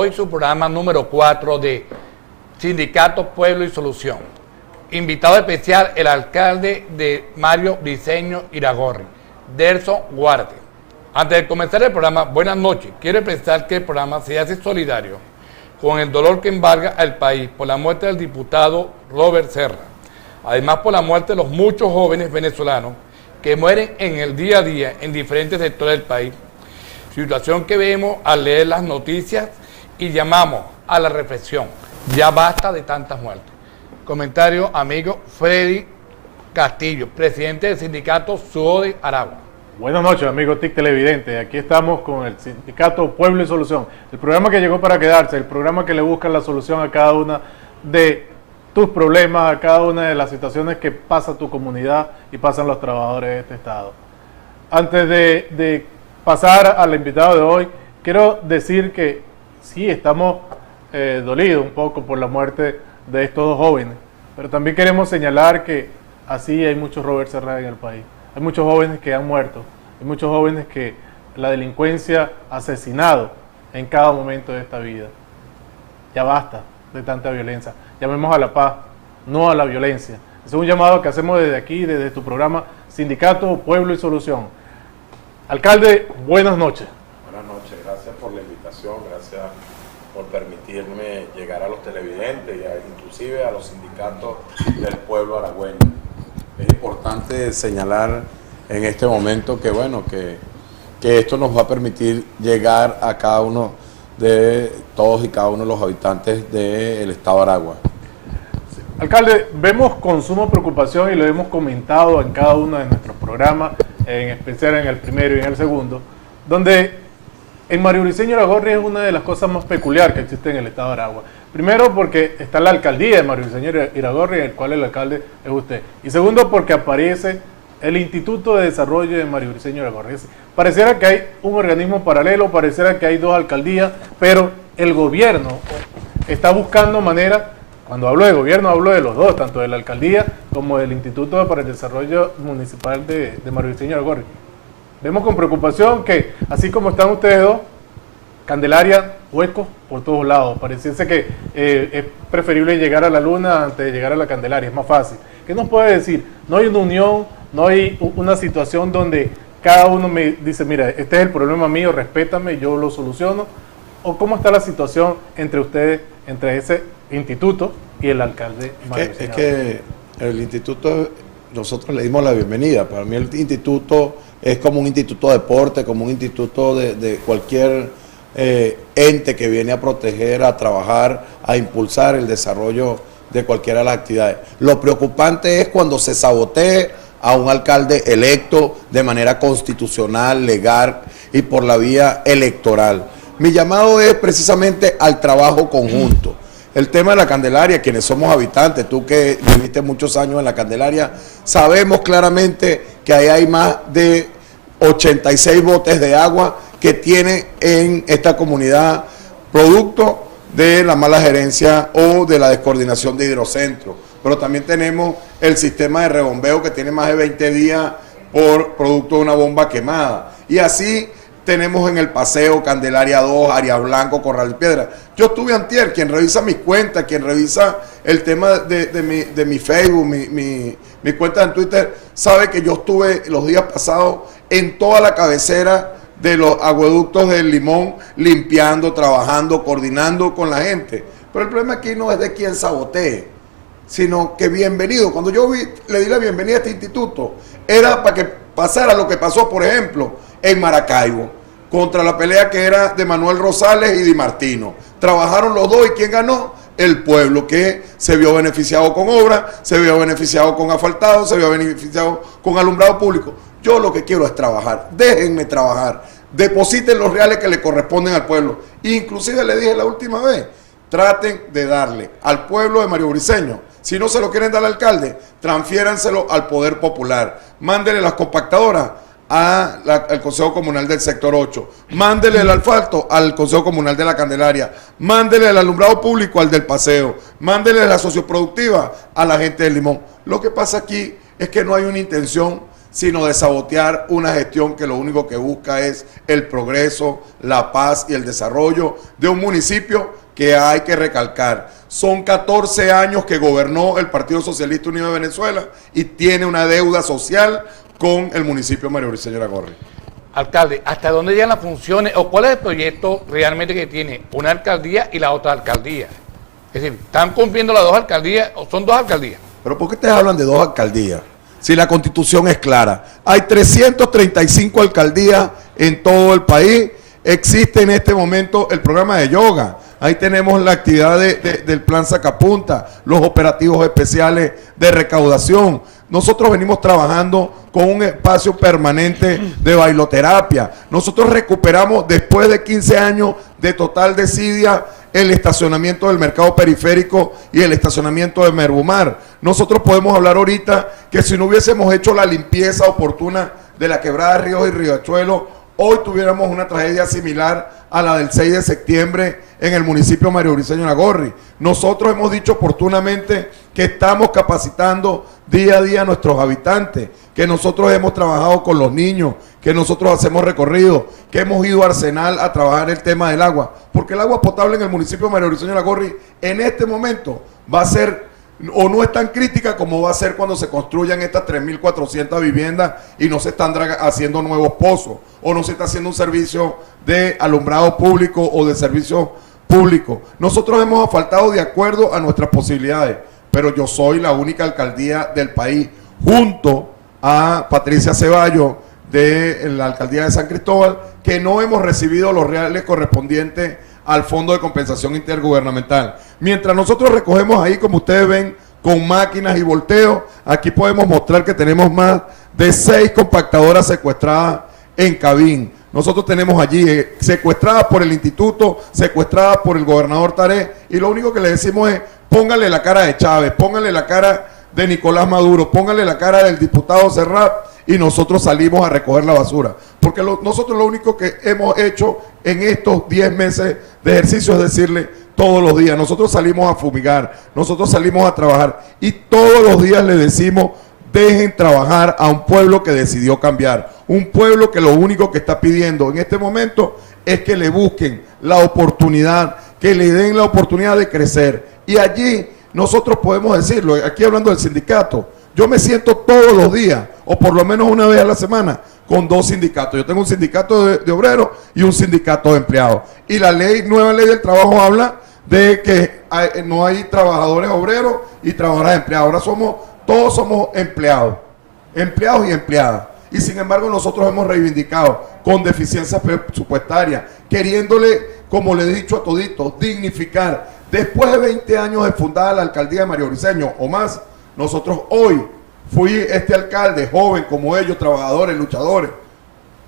Hoy su programa número 4 de Sindicato Pueblo y Solución. Invitado especial el alcalde de Mario Briceño Iragorri, Derson Guarte. Antes de comenzar el programa, buenas noches. Quiero expresar que el programa se hace solidario con el dolor que embarga al país por la muerte del diputado Robert Serra. Además, por la muerte de los muchos jóvenes venezolanos que mueren en el día a día en diferentes sectores del país. Situación que vemos al leer las noticias y llamamos a la reflexión. Ya basta de tantas muertes. Comentario, amigo Freddy Castillo, presidente del sindicato SUODE Aragua. Buenas noches, amigo TIC Televidente. Aquí estamos con el sindicato Pueblo y Solución. El programa que llegó para quedarse, el programa que le busca la solución a cada una de tus problemas, a cada una de las situaciones que pasa tu comunidad y pasan los trabajadores de este estado. Antes de pasar al invitado de hoy, quiero decir que sí, estamos dolidos un poco por la muerte de estos dos jóvenes, pero también queremos señalar que así hay muchos Robert Serra en el país. Hay muchos jóvenes que han muerto, hay muchos jóvenes que la delincuencia ha asesinado en cada momento de esta vida. Ya basta de tanta violencia. Llamemos a la paz, no a la violencia. Ese es un llamado que hacemos desde aquí, desde tu programa Sindicato Pueblo y Solución. Alcalde, buenas noches. Buenas noches, gracias por la invitación, gracias por permitirme llegar a los televidentes y inclusive a los sindicatos del pueblo aragüeño. Es importante señalar en este momento que bueno, que esto nos va a permitir llegar a cada uno de todos y cada uno de los habitantes del estado de Aragua. Alcalde, vemos con suma preocupación y lo hemos comentado en cada uno de nuestros programas, en especial en el primero y en el segundo, donde en Mario Briceño Iragorri es una de las cosas más peculiares que existe en el estado de Aragua. Primero porque está la alcaldía de Mario Briceño Iragorri, en el cual el alcalde es usted. Y segundo porque aparece el Instituto de Desarrollo de Mario Briceño Iragorri. Pareciera que hay un organismo paralelo, pareciera que hay dos alcaldías, pero el gobierno está buscando maneras. Cuando hablo de gobierno, hablo de los dos, tanto de la alcaldía como del Instituto para el Desarrollo Municipal de Mario Briceño Iragorri. Vemos con preocupación que, así como están ustedes dos, Candelaria, huecos por todos lados. Pareciese que es preferible llegar a la luna antes de llegar a la Candelaria, es más fácil. ¿Qué nos puede decir? No hay una unión, no hay una situación donde cada uno me dice, mira, este es el problema mío, respétame, yo lo soluciono. ¿O cómo está la situación entre ustedes, entre ese instituto y el alcalde? Es que el instituto, nosotros le dimos la bienvenida. Para mí el instituto es como un instituto de deporte, como un instituto de cualquier ente que viene a proteger, a trabajar, a impulsar el desarrollo de cualquiera de las actividades. Lo preocupante es cuando se sabotee a un alcalde electo de manera constitucional, legal y por la vía electoral. Mi llamado es precisamente al trabajo conjunto. El tema de la Candelaria, quienes somos habitantes, tú que viviste muchos años en la Candelaria, sabemos claramente que ahí hay más de 86 botes de agua que tiene en esta comunidad producto de la mala gerencia o de la descoordinación de hidrocentros. Pero también tenemos el sistema de rebombeo que tiene más de 20 días por producto de una bomba quemada. Y así tenemos en el paseo Candelaria 2, Arias Blanco, Corral de Piedra. Yo estuve antier, quien revisa mis cuentas, quien revisa el tema de mi Facebook, mi cuenta en Twitter, sabe que yo estuve los días pasados en toda la cabecera de los acueductos del Limón, limpiando, trabajando, coordinando con la gente. Pero el problema aquí no es de quien sabotee, sino que bienvenido. Cuando yo le di la bienvenida a este instituto, era para que pasara lo que pasó, por ejemplo, en Maracaibo, contra la pelea que era de Manuel Rosales y Di Martino. Trabajaron los dos y ¿quién ganó? El pueblo, que se vio beneficiado con obras, se vio beneficiado con asfaltado, se vio beneficiado con alumbrado público. Yo lo que quiero es trabajar, déjenme trabajar, depositen los reales que le corresponden al pueblo. Inclusive le dije la última vez, traten de darle al pueblo de Mario Briceño. Si no se lo quieren dar al alcalde, transfiéranselo al Poder Popular. Mándenle las compactadoras al Consejo Comunal del Sector 8, mándele el asfalto al Consejo Comunal de la Candelaria, mándele el alumbrado público al del Paseo, mándele la socioproductiva a la gente del Limón. Lo que pasa aquí es que no hay una intención sino de sabotear una gestión que lo único que busca es el progreso, la paz y el desarrollo de un municipio que hay que recalcar. Son 14 años que gobernó el Partido Socialista Unido de Venezuela y tiene una deuda social con el municipio de María Briceño Iragorri. Alcalde, ¿hasta dónde llegan las funciones o cuál es el proyecto realmente que tiene una alcaldía y la otra alcaldía? Es decir, ¿están cumpliendo las dos alcaldías o son dos alcaldías? ¿Pero por qué ustedes hablan de dos alcaldías? Si la Constitución es clara. Hay 335 alcaldías en todo el país. Existe en este momento el programa de yoga. Ahí tenemos la actividad del plan Sacapunta, los operativos especiales de recaudación. Nosotros venimos trabajando con un espacio permanente de bailoterapia. Nosotros recuperamos, después de 15 años de total desidia, el estacionamiento del mercado periférico y el estacionamiento de Merbumar. Nosotros podemos hablar ahorita que si no hubiésemos hecho la limpieza oportuna de la quebrada Ríos y Riachuelo, hoy tuviéramos una tragedia similar a la del 6 de septiembre en el municipio de María Briceño Iragorri. Nosotros hemos dicho oportunamente que estamos capacitando día a día a nuestros habitantes, que nosotros hemos trabajado con los niños, que nosotros hacemos recorrido, que hemos ido a Arsenal a trabajar el tema del agua, porque el agua potable en el municipio de María Briceño Iragorri en este momento va a ser o no es tan crítica como va a ser cuando se construyan estas 3.400 viviendas y no se están haciendo nuevos pozos o no se está haciendo un servicio de alumbrado público o de servicio público. Nosotros hemos faltado de acuerdo a nuestras posibilidades, pero yo soy la única alcaldía del país, junto a Patricia Ceballos de la alcaldía de San Cristóbal, que no hemos recibido los reales correspondientes al Fondo de Compensación Intergubernamental. Mientras nosotros recogemos ahí, como ustedes ven, con máquinas y volteos, aquí podemos mostrar que tenemos más de 6 compactadoras secuestradas en Cabín. Nosotros tenemos allí secuestradas por el instituto, secuestradas por el gobernador Taré, y lo único que le decimos es, póngale la cara de Chávez, póngale la cara de Nicolás Maduro, póngale la cara del diputado Serrat, y nosotros salimos a recoger la basura. Porque nosotros lo único que hemos hecho en estos 10 meses de ejercicio es decirle todos los días, nosotros salimos a fumigar, nosotros salimos a trabajar, y todos los días le decimos, dejen trabajar a un pueblo que decidió cambiar, un pueblo que lo único que está pidiendo en este momento es que le busquen la oportunidad, que le den la oportunidad de crecer. Y allí nosotros podemos decirlo, aquí hablando del sindicato, yo me siento todos los días, o por lo menos una vez a la semana, con 2 sindicatos. Yo tengo un sindicato de obreros y un sindicato de empleados. Y la nueva ley del trabajo habla de que no hay trabajadores obreros y trabajadores empleados. Ahora todos somos empleados y empleadas. Y sin embargo nosotros hemos reivindicado con deficiencias presupuestarias, queriéndole, como le he dicho a toditos, dignificar. Después de 20 años de fundada la alcaldía de María Briceño o más, nosotros hoy fui este alcalde, joven como ellos, trabajadores, luchadores,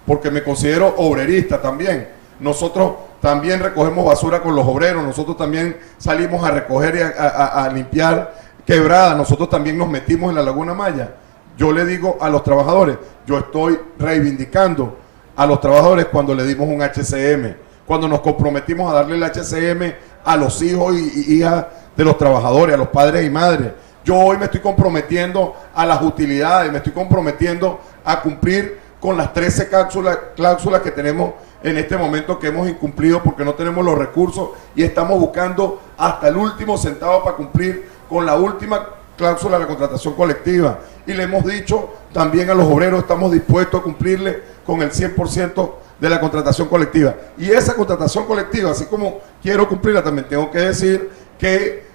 porque me considero obrerista también. Nosotros también recogemos basura con los obreros, nosotros también salimos a recoger y a limpiar quebradas, nosotros también nos metimos en la Laguna Maya. Yo le digo a los trabajadores, yo estoy reivindicando a los trabajadores cuando le dimos un HCM, cuando nos comprometimos a darle el HCM a los hijos y hijas de los trabajadores, a los padres y madres. Yo hoy me estoy comprometiendo a las utilidades, me estoy comprometiendo a cumplir con las 13 cláusulas que tenemos en este momento, que hemos incumplido porque no tenemos los recursos y estamos buscando hasta el último centavo para cumplir con la última cláusula de la contratación colectiva. Y le hemos dicho también a los obreros, estamos dispuestos a cumplirle con el 100% de la contratación colectiva. Y esa contratación colectiva, así como quiero cumplirla, también tengo que decir que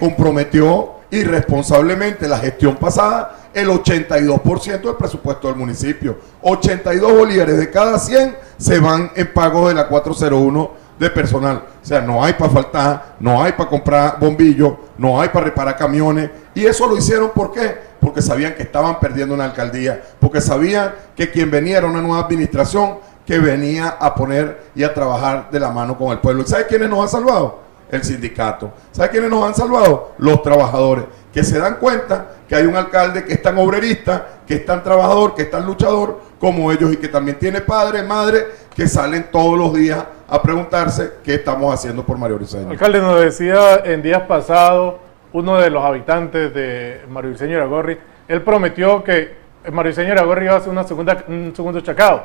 comprometió irresponsablemente la gestión pasada el 82% del presupuesto del municipio. 82 bolívares de cada 100 se van en pago de la 401 de personal. O sea, no hay para faltar, no hay para comprar bombillos, no hay para reparar camiones. Y eso lo hicieron, ¿por qué? Porque sabían que estaban perdiendo una alcaldía, porque sabían que quien venía era una nueva administración que venía a poner y a trabajar de la mano con el pueblo. ¿Y sabe quiénes nos han salvado? El sindicato. ¿Sabe quiénes nos han salvado? Los trabajadores, que se dan cuenta que hay un alcalde que es tan obrerista, que es tan trabajador, que es tan luchador como ellos y que también tiene padres, madres que salen todos los días a preguntarse qué estamos haciendo por María Briceño. Alcalde, nos decía en días pasados uno de los habitantes de María Briceño Iragorri, él prometió que Mario Diseño Iragorri iba a hacer un segundo chacao,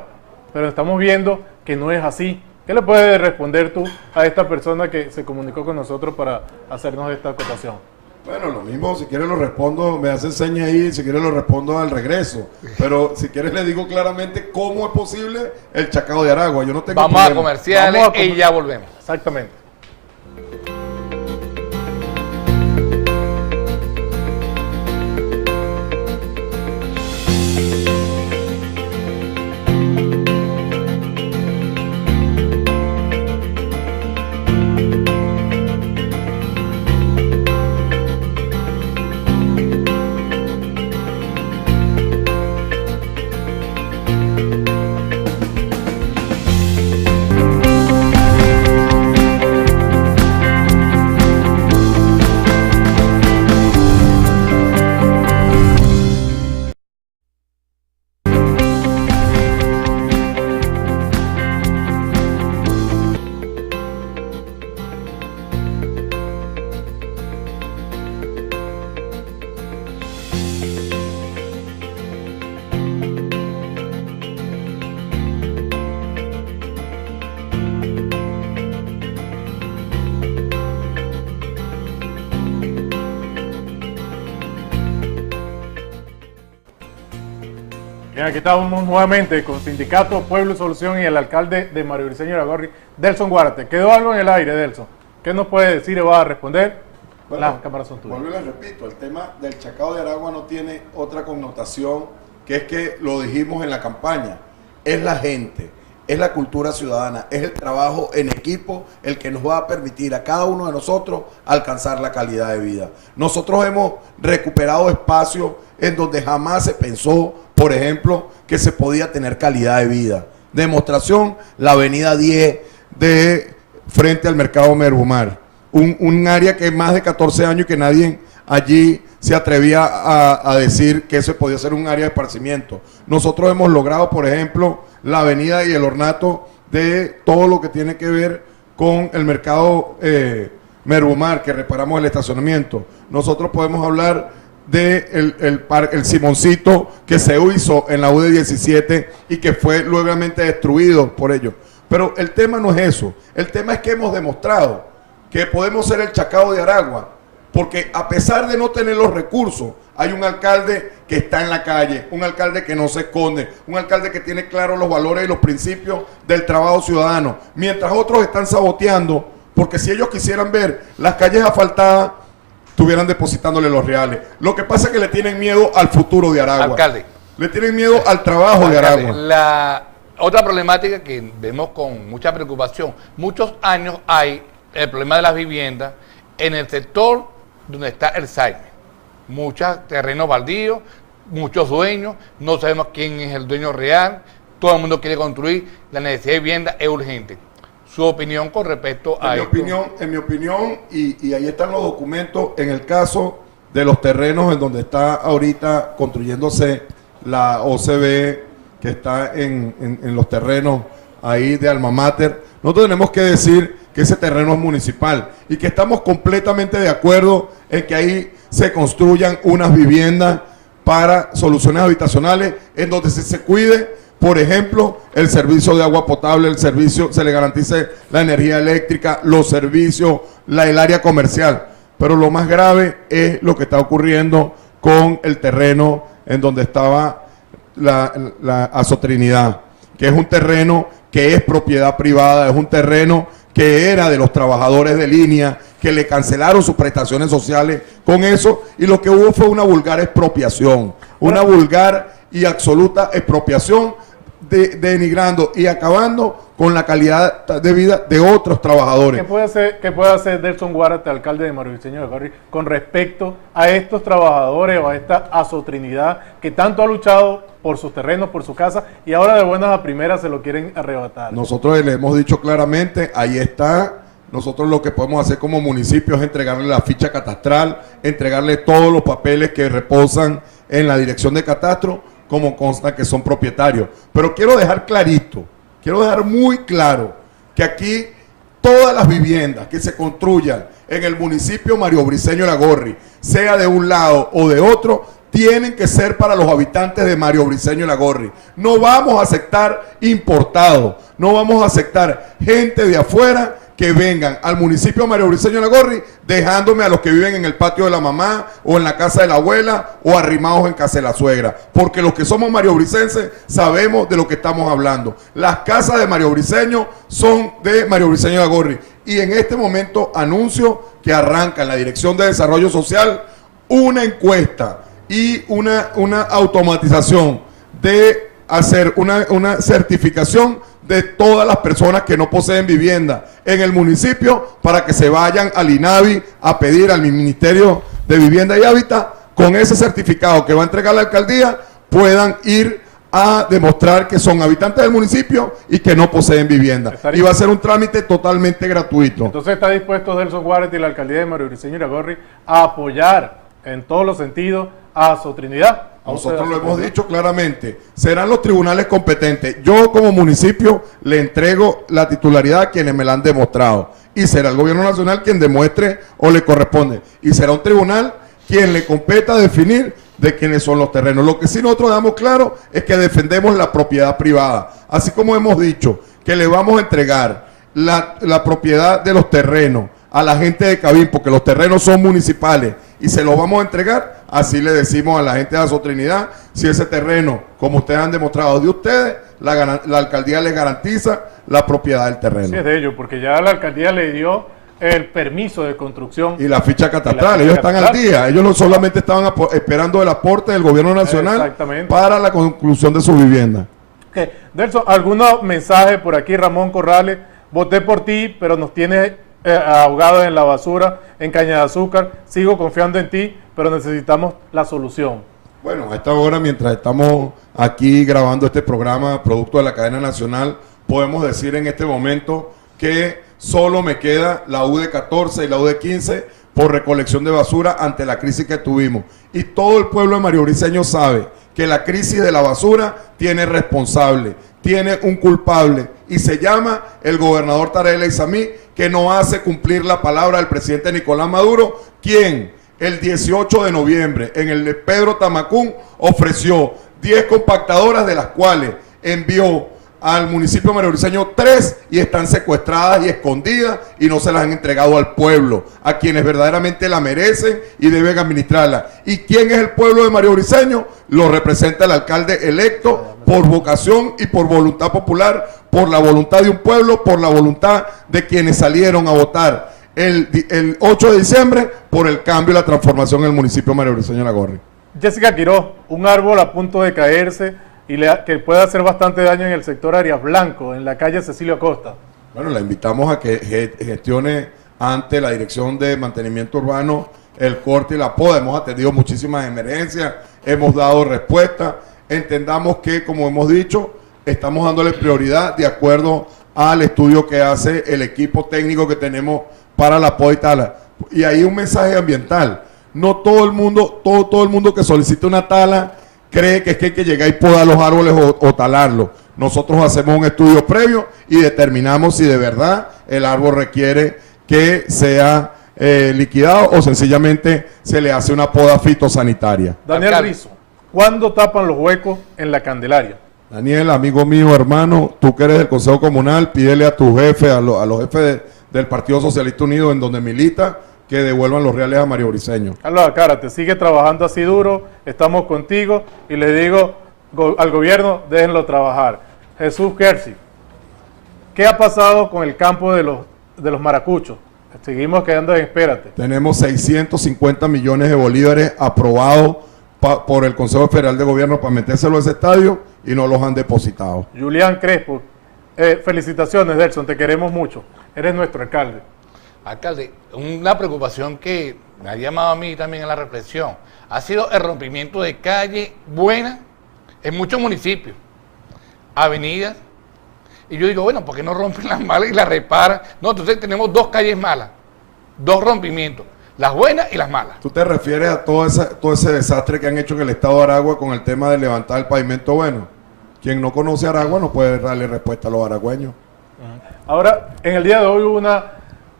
pero estamos viendo que no es así. ¿Qué le puedes responder tú a esta persona que se comunicó con nosotros para hacernos esta acotación? Bueno, lo mismo, si quieres lo respondo, me hacen señas ahí, si quieres lo respondo al regreso. Pero si quieres le digo claramente cómo es posible el chacao de Aragua. Yo no tengo Vamos a problema. comerciales y ya volvemos. Exactamente. Bien, aquí estamos nuevamente con Sindicato Pueblo y Solución y el alcalde de Mario Briceño Iragorri, Delson Guárate. Quedó algo en el aire, Delson. ¿Qué nos puede decir y va a responder? Bueno, Las cámaras son tuyas. vuelvo y les repito, el tema del chacao de Aragua no tiene otra connotación que es que lo dijimos en la campaña. Es la gente, es la cultura ciudadana, es el trabajo en equipo el que nos va a permitir a cada uno de nosotros alcanzar la calidad de vida. Nosotros hemos recuperado espacios en donde jamás se pensó, por ejemplo, que se podía tener calidad de vida. Demostración, la avenida 10 de frente al mercado Merumar. Un área que más de 14 años que nadie allí se atrevía a decir que eso podía ser un área de esparcimiento. Nosotros hemos logrado, por ejemplo, la avenida y el ornato de todo lo que tiene que ver con el mercado Merumar, que reparamos el estacionamiento. Nosotros podemos hablar de el Simoncito que se hizo en la UD17 y que fue luego destruido por ellos. Pero el tema no es eso. El tema es que hemos demostrado que podemos ser el Chacao de Aragua, porque a pesar de no tener los recursos, hay un alcalde que está en la calle, un alcalde que no se esconde, un alcalde que tiene claros los valores y los principios del trabajo ciudadano, mientras otros están saboteando, porque si ellos quisieran ver las calles asfaltadas, estuvieran depositándole los reales. Lo que pasa es que le tienen miedo al futuro de Aragua. Alcalde. Le tienen miedo al trabajo de Aragua. La otra problemática que vemos con mucha preocupación, muchos años hay el problema de las viviendas en el sector donde está el Saime. Muchos terrenos baldíos, muchos dueños, no sabemos quién es el dueño real, todo el mundo quiere construir, la necesidad de vivienda es urgente. Su opinión con respecto a esto. En mi opinión, y ahí están los documentos, en el caso de los terrenos en donde está ahorita construyéndose la OCB, que está en los terrenos ahí de Alma Mater, nosotros tenemos que decir que ese terreno es municipal y que estamos completamente de acuerdo en que ahí se construyan unas viviendas para soluciones habitacionales en donde se cuide, por ejemplo, el servicio de agua potable, el servicio, se le garantice la energía eléctrica, los servicios, el área comercial. Pero lo más grave es lo que está ocurriendo con el terreno en donde estaba la Azotrinidad, que es un terreno que es propiedad privada, es un terreno que era de los trabajadores de línea, que le cancelaron sus prestaciones sociales con eso, y lo que hubo fue una vulgar expropiación, una vulgar y absoluta expropiación, denigrando y acabando con la calidad de vida de otros trabajadores. ¿Qué puede hacer Delson Guárate, alcalde de Mario Briceño Iragorri, con respecto a estos trabajadores o a esta Azotrinidad que tanto ha luchado por sus terrenos, por su casa, y ahora de buenas a primeras se lo quieren arrebatar? Nosotros le hemos dicho claramente, ahí está. Nosotros lo que podemos hacer como municipio es entregarle la ficha catastral, entregarle todos los papeles que reposan en la dirección de catastro, como consta que son propietarios. Pero quiero dejar clarito, quiero dejar muy claro que aquí todas las viviendas que se construyan en el municipio Mario Briceño Iragorri, sea de un lado o de otro, tienen que ser para los habitantes de Mario Briceño Iragorri. No vamos a aceptar importados, no vamos a aceptar gente de afuera que vengan al municipio de Mario Briceño Iragorri dejándome a los que viven en el patio de la mamá o en la casa de la abuela o arrimados en casa de la suegra, porque los que somos mariobricenses sabemos de lo que estamos hablando. Las casas de Mario Briceño son de Mario Briceño Iragorri, y en este momento anuncio que arranca en la Dirección de Desarrollo Social una encuesta y una automatización de hacer una certificación de todas las personas que no poseen vivienda en el municipio para que se vayan al INAVI a pedir al Ministerio de Vivienda y Hábitat, con ese certificado que va a entregar la alcaldía, puedan ir a demostrar que son habitantes del municipio y que no poseen vivienda. Y va a ser un trámite totalmente gratuito. Entonces está dispuesto Delson Guárez y la alcaldía de Mario Briceño Iragorri a apoyar en todos los sentidos a Sotrinidad. Nosotros lo hemos dicho claramente, serán los tribunales competentes. Yo como municipio le entrego la titularidad a quienes me la han demostrado, y será el gobierno nacional quien demuestre o le corresponde, y será un tribunal quien le competa definir de quiénes son los terrenos. Lo que sí nosotros damos claro es que defendemos la propiedad privada, así como hemos dicho que le vamos a entregar la propiedad de los terrenos a la gente de Cabín, porque los terrenos son municipales y se los vamos a entregar. Así le decimos a la gente de Azotrinidad, si ese terreno, como ustedes han demostrado de ustedes, la alcaldía les garantiza la propiedad del terreno. Sí, es de ellos, porque ya la alcaldía le dio el permiso de construcción. Y la ficha catastral, ellos están al día. Ellos no solamente estaban esperando el aporte del gobierno nacional para la conclusión de su vivienda. Okay. Delson, ¿algún mensaje por aquí? Ramón Corrales, voté por ti, pero nos tienes ahogados en la basura, en caña de azúcar. Sigo confiando en ti, pero necesitamos la solución. Bueno, a esta hora, mientras estamos aquí grabando este programa, producto de la cadena nacional, podemos decir en este momento que solo me queda la UD14 y la UD15 por recolección de basura ante la crisis que tuvimos. Y todo el pueblo de Mario Briceño sabe que la crisis de la basura tiene responsable, tiene un culpable, y se llama el gobernador Tarek El Aizami, que no hace cumplir la palabra del presidente Nicolás Maduro, quien el 18 de noviembre en el de Pedro Tamacún ofreció 10 compactadoras, de las cuales envió al municipio de Mario Briceño 3, y están secuestradas y escondidas y no se las han entregado al pueblo, a quienes verdaderamente la merecen y deben administrarla. ¿Y quién es el pueblo de Mario Briceño? Lo representa el alcalde electo por vocación y por voluntad popular, por la voluntad de un pueblo, por la voluntad de quienes salieron a votar el 8 de diciembre por el cambio y la transformación en el municipio de Mario Briceño Iragorri. Jessica Quiroz, un árbol a punto de caerse y que puede hacer bastante daño en el sector Arias Blanco, en la calle Cecilio Acosta. Bueno, la invitamos a que gestione ante la Dirección de Mantenimiento Urbano el corte y la poda. Hemos atendido muchísimas emergencias, hemos dado respuesta. Entendamos que, como hemos dicho, estamos dándole prioridad de acuerdo al estudio que hace el equipo técnico que tenemos para la poda y tala. Y ahí un mensaje ambiental. No todo el mundo, todo el mundo que solicita una tala cree que es que hay que llegar y podar los árboles o talarlos. Nosotros hacemos un estudio previo y determinamos si de verdad el árbol requiere que sea liquidado o sencillamente se le hace una poda fitosanitaria. Daniel Rizo, ¿cuándo tapan los huecos en la Candelaria? Daniel, amigo mío, hermano, tú que eres del Consejo Comunal, pídele a tu jefe, a los jefes del Partido Socialista Unido en donde milita, que devuelvan los reales a Mario Briceño. Carlos Acárate, sigue trabajando así duro, estamos contigo, y le digo al gobierno, déjenlo trabajar. Jesús Kersi, ¿qué ha pasado con el campo de los maracuchos? Seguimos quedando en espérate. Tenemos 650 millones de bolívares aprobados por el Consejo Federal de Gobierno para metérselo a ese estadio y no los han depositado. Julián Crespo, felicitaciones, Delson, te queremos mucho. Eres nuestro alcalde. Alcalde, una preocupación que me ha llamado a mí también a la reflexión ha sido el rompimiento de calle buena en muchos municipios, avenidas, y yo digo, bueno, ¿por qué no rompen las malas y las reparan? No, entonces tenemos dos calles malas, dos rompimientos, las buenas y las malas. ¿Tú te refieres a todo ese desastre que han hecho en el estado de Aragua con el tema de levantar el pavimento bueno? Quien no conoce Aragua no puede darle respuesta a los aragüeños. Ahora, en el día de hoy hubo una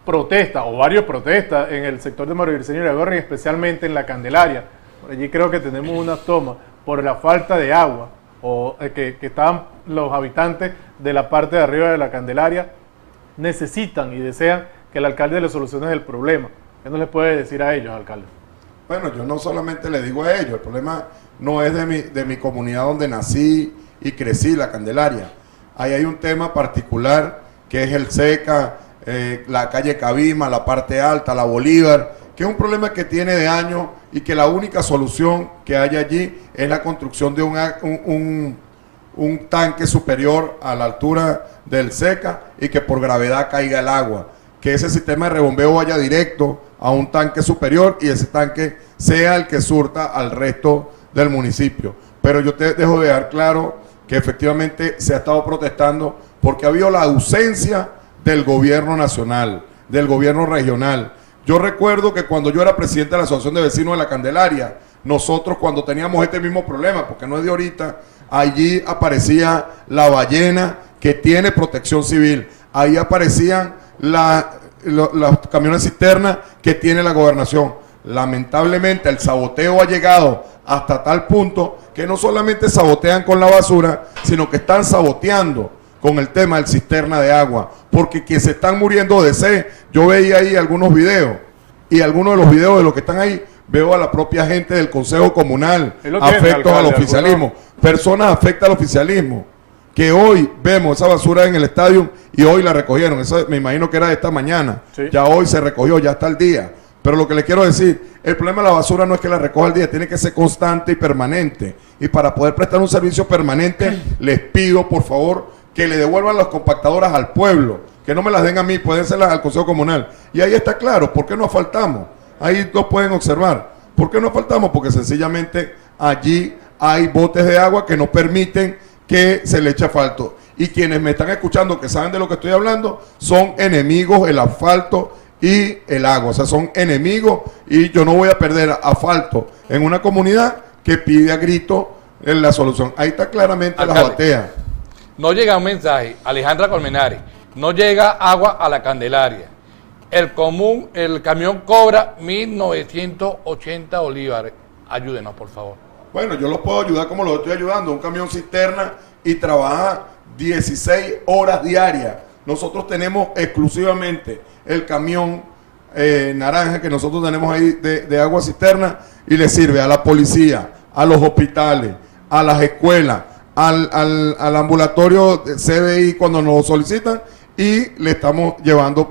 protesta, o varias protestas, en el sector de Mario Briceño Iragorri, especialmente en la Candelaria, Por allí creo que tenemos una toma por la falta de agua, o que estaban los habitantes de la parte de arriba de la Candelaria, necesitan y desean que el alcalde les solucione el problema. ¿Qué no les puede decir a ellos, alcalde? Bueno, yo no solamente le digo a ellos, el problema no es de mi comunidad donde nací y crecí, la Candelaria. Ahí hay un tema particular que es el SECA, la calle Cabima, la parte alta, la Bolívar, que es un problema que tiene de años y que la única solución que hay allí es la construcción de un tanque superior a la altura del SECA y que por gravedad caiga el agua. Que ese sistema de rebombeo vaya directo a un tanque superior y ese tanque sea el que surta al resto del municipio. Pero yo te dejo de dejar claro que efectivamente se ha estado protestando porque ha habido la ausencia del gobierno nacional, del gobierno regional. Yo recuerdo que cuando yo era presidente de la Asociación de Vecinos de la Candelaria, nosotros cuando teníamos este mismo problema, porque no es de ahorita, allí aparecía la ballena que tiene protección civil, ahí aparecían los camiones cisterna que tiene la gobernación. Lamentablemente el saboteo ha llegado hasta tal punto que no solamente sabotean con la basura, sino que están saboteando con el tema del cisterna de agua, porque quienes se están muriendo de sed, yo veía ahí algunos videos, y algunos de los videos de los que están ahí, veo a la propia gente del Consejo Comunal, afectos al oficialismo, personas afectas al oficialismo, que hoy vemos esa basura en el estadio y hoy la recogieron, eso me imagino que era de esta mañana, sí. Ya hoy se recogió, ya está el día. Pero lo que le quiero decir, el problema de la basura no es que la recoja al día, tiene que ser constante y permanente. Y para poder prestar un servicio permanente, les pido por favor que le devuelvan las compactadoras al pueblo, que no me las den a mí, pueden ser al Consejo Comunal. Y ahí está claro, ¿por qué no asfaltamos? Ahí lo pueden observar. ¿Por qué no asfaltamos? Porque sencillamente allí hay botes de agua que no permiten que se le eche asfalto. Y quienes me están escuchando, que saben de lo que estoy hablando, son enemigos el asfalto y el agua, o sea, son enemigos y yo no voy a perder asfalto en una comunidad que pide a grito en la solución. Ahí está claramente la batea. No llega un mensaje, Alejandra Colmenares, no llega agua a la Candelaria. El camión cobra 1.980 bolívares. Ayúdenos, por favor. Bueno, yo los puedo ayudar como los estoy ayudando, un camión cisterna y trabaja 16 horas diarias. Nosotros tenemos exclusivamente el camión naranja que nosotros tenemos ahí de agua cisterna y le sirve a la policía, a los hospitales, a las escuelas, al ambulatorio de CBI cuando nos solicitan y le estamos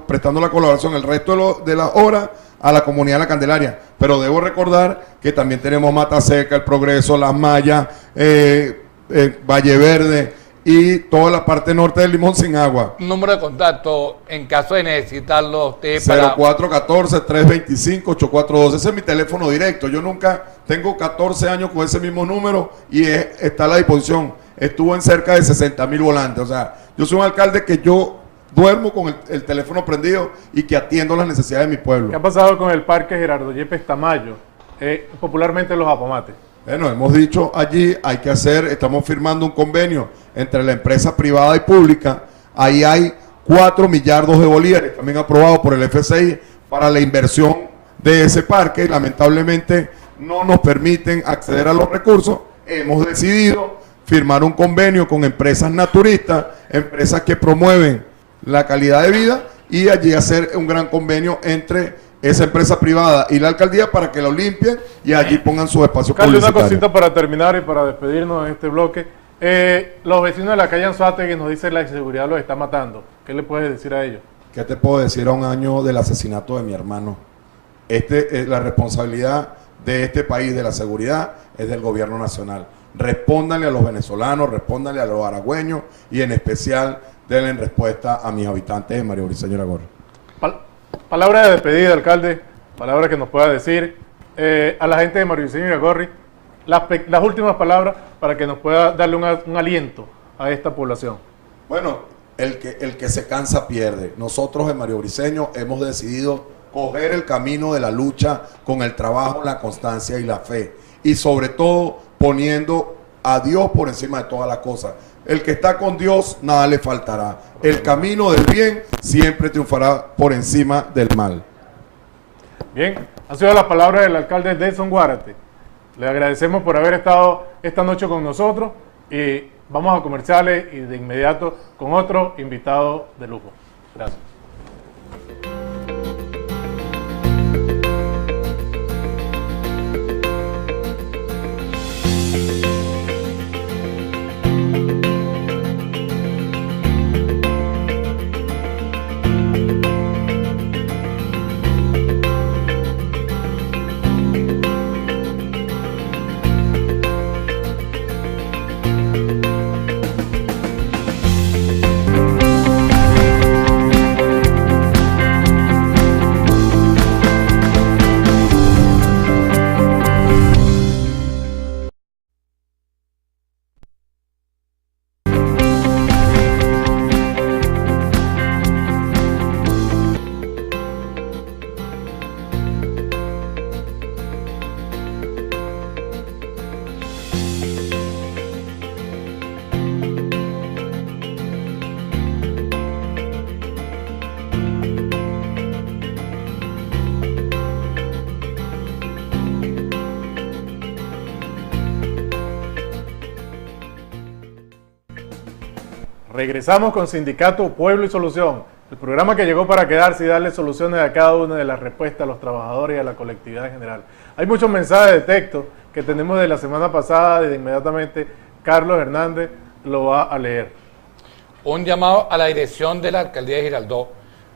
prestando la colaboración el resto de las horas a la comunidad de la Candelaria. Pero debo recordar que también tenemos Mata Seca, El Progreso, Las Mayas, Valle Verde y toda la parte norte del Limón sin agua. Número de contacto en caso de necesitarlo usted 0414-325-8412. Ese es mi teléfono directo. Yo nunca tengo 14 años con ese mismo número y está a la disposición. Estuvo en cerca de 60,000 volantes. O sea, yo soy un alcalde que yo duermo con el teléfono prendido y que atiendo las necesidades de mi pueblo. ¿Qué ha pasado con el parque Gerardo Yepes Tamayo? Popularmente los Apomates. Bueno, hemos dicho allí, estamos firmando un convenio entre la empresa privada y pública. Ahí hay 4 millardos de bolívares, también aprobado por el FCI, para la inversión de ese parque. Y lamentablemente no nos permiten acceder a los recursos. Hemos decidido firmar un convenio con empresas naturistas, empresas que promueven la calidad de vida, y allí hacer un gran convenio entre esa empresa privada y la alcaldía para que lo limpien y allí pongan sus espacios publicitarios. Una cosita para terminar y para despedirnos de este bloque. Los vecinos de la calle Anzoátegui nos dicen que la inseguridad los está matando. ¿Qué le puedes decir a ellos? ¿Qué te puedo decir a un año del asesinato de mi hermano? La responsabilidad de este país, de la seguridad, es del gobierno nacional. Respóndanle a los venezolanos, respóndanle a los aragüeños y en especial denle respuesta a mis habitantes de Mario Briceño Iragorri. Palabra de despedida, alcalde, palabra que nos pueda decir a la gente de Mario Briceño Iragorri, las últimas palabras para que nos pueda darle un aliento a esta población. Bueno, el que se cansa pierde. Nosotros en Mario Briceño hemos decidido coger el camino de la lucha con el trabajo, la constancia y la fe. Y sobre todo poniendo a Dios por encima de todas las cosas. El que está con Dios, nada le faltará. El camino del bien siempre triunfará por encima del mal. Bien, han sido las palabras del alcalde Delson Guárate. Le agradecemos por haber estado esta noche con nosotros y vamos a comerciales y de inmediato con otro invitado de lujo. Gracias. Regresamos con Sindicato Pueblo y Solución, el programa que llegó para quedarse y darle soluciones a cada una de las respuestas a los trabajadores y a la colectividad en general. Hay muchos mensajes de texto que tenemos de la semana pasada y de inmediatamente Carlos Hernández lo va a leer. Un llamado a la dirección de la Alcaldía de Girardot,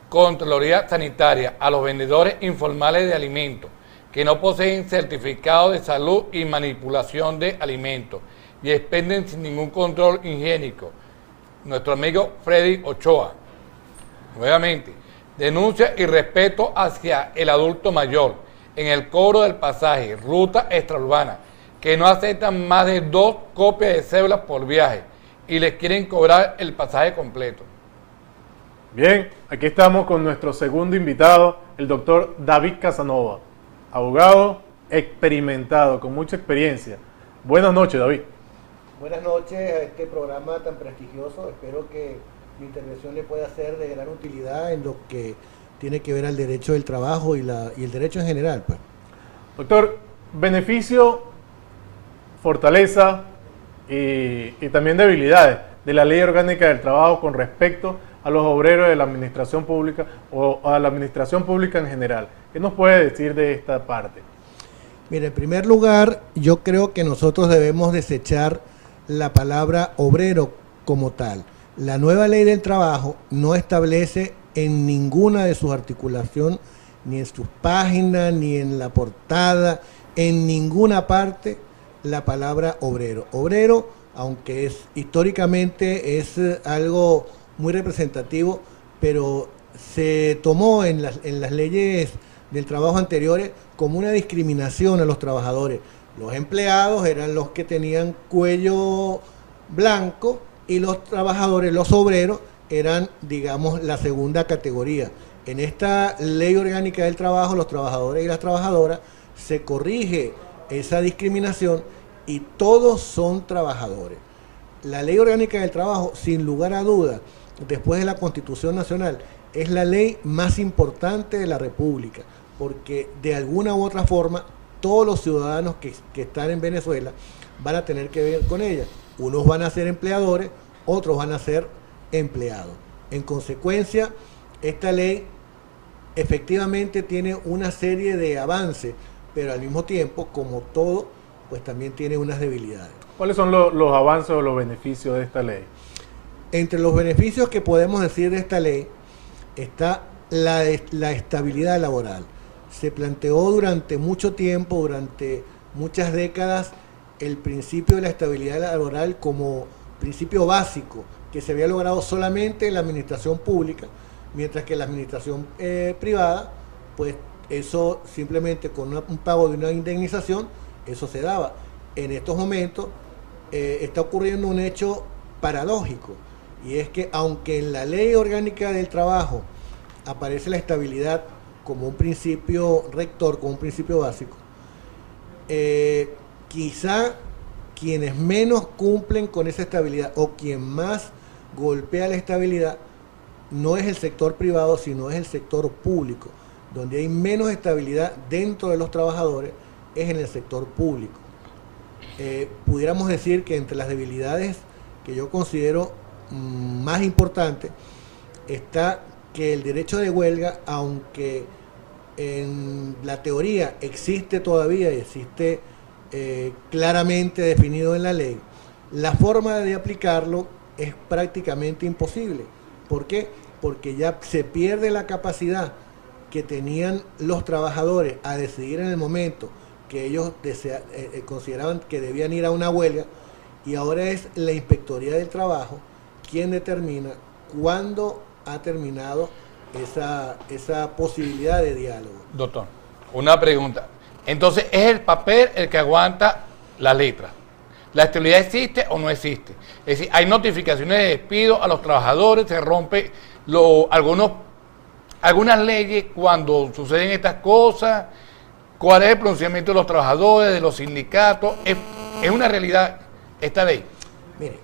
Contraloría Sanitaria, a los vendedores informales de alimentos que no poseen certificado de salud y manipulación de alimentos y expenden sin ningún control higiénico. Nuestro amigo Freddy Ochoa, nuevamente, denuncia irrespeto hacia el adulto mayor en el cobro del pasaje, ruta extraurbana, que no aceptan más de 2 copias de cédulas por viaje y les quieren cobrar el pasaje completo. Bien, aquí estamos con nuestro segundo invitado, el doctor David Casanova, abogado experimentado, con mucha experiencia. Buenas noches, David. Buenas noches a este programa tan prestigioso. Espero que mi intervención le pueda ser de gran utilidad en lo que tiene que ver al derecho del trabajo y el derecho en general. Pues. Doctor, beneficio, fortaleza y también debilidades de la Ley Orgánica del Trabajo con respecto a los obreros de la administración pública o a la administración pública en general. ¿Qué nos puede decir de esta parte? Mire, en primer lugar, yo creo que nosotros debemos desechar la palabra obrero como tal. La nueva ley del trabajo no establece en ninguna de sus articulaciones, ni en sus páginas, ni en la portada, en ninguna parte, la palabra obrero. Obrero, aunque históricamente es algo muy representativo, pero se tomó en las leyes del trabajo anteriores como una discriminación a los trabajadores. Los empleados eran los que tenían cuello blanco y los trabajadores, los obreros, eran, digamos, la segunda categoría. En esta ley orgánica del trabajo, los trabajadores y las trabajadoras, se corrige esa discriminación y todos son trabajadores. La ley orgánica del trabajo, sin lugar a dudas, después de la Constitución Nacional, es la ley más importante de la República, porque de alguna u otra forma todos los ciudadanos que están en Venezuela van a tener que ver con ella. Unos van a ser empleadores, otros van a ser empleados. En consecuencia, esta ley efectivamente tiene una serie de avances, pero al mismo tiempo, como todo, pues también tiene unas debilidades. ¿Cuáles son los avances o los beneficios de esta ley? Entre los beneficios que podemos decir de esta ley está la estabilidad laboral. Se planteó durante mucho tiempo, durante muchas décadas, el principio de la estabilidad laboral como principio básico, que se había logrado solamente en la administración pública, mientras que la administración privada, pues eso simplemente con un pago de una indemnización, eso se daba. En estos momentos está ocurriendo un hecho paradójico, y es que aunque en la Ley Orgánica del Trabajo aparece la estabilidad como un principio rector, como un principio básico, quizá quienes menos cumplen con esa estabilidad o quien más golpea la estabilidad no es el sector privado, sino es el sector público. Donde hay menos estabilidad dentro de los trabajadores es en el sector público. pudiéramos decir que entre las debilidades que yo considero más importantes está que el derecho de huelga, aunque en la teoría existe todavía y existe claramente definido en la ley, la forma de aplicarlo es prácticamente imposible. ¿Por qué? Porque ya se pierde la capacidad que tenían los trabajadores a decidir en el momento que ellos consideraban que debían ir a una huelga, y ahora es la Inspectoría del Trabajo quien determina cuándo ha terminado esa posibilidad de diálogo. Doctor, una pregunta. Entonces, ¿es el papel el que aguanta la letra? ¿La estabilidad existe o no existe? Es decir, hay notificaciones de despido a los trabajadores, se rompe algunas leyes cuando suceden estas cosas. ¿Cuál es el pronunciamiento de los trabajadores, de los sindicatos? ¿Es una realidad esta ley? Mire,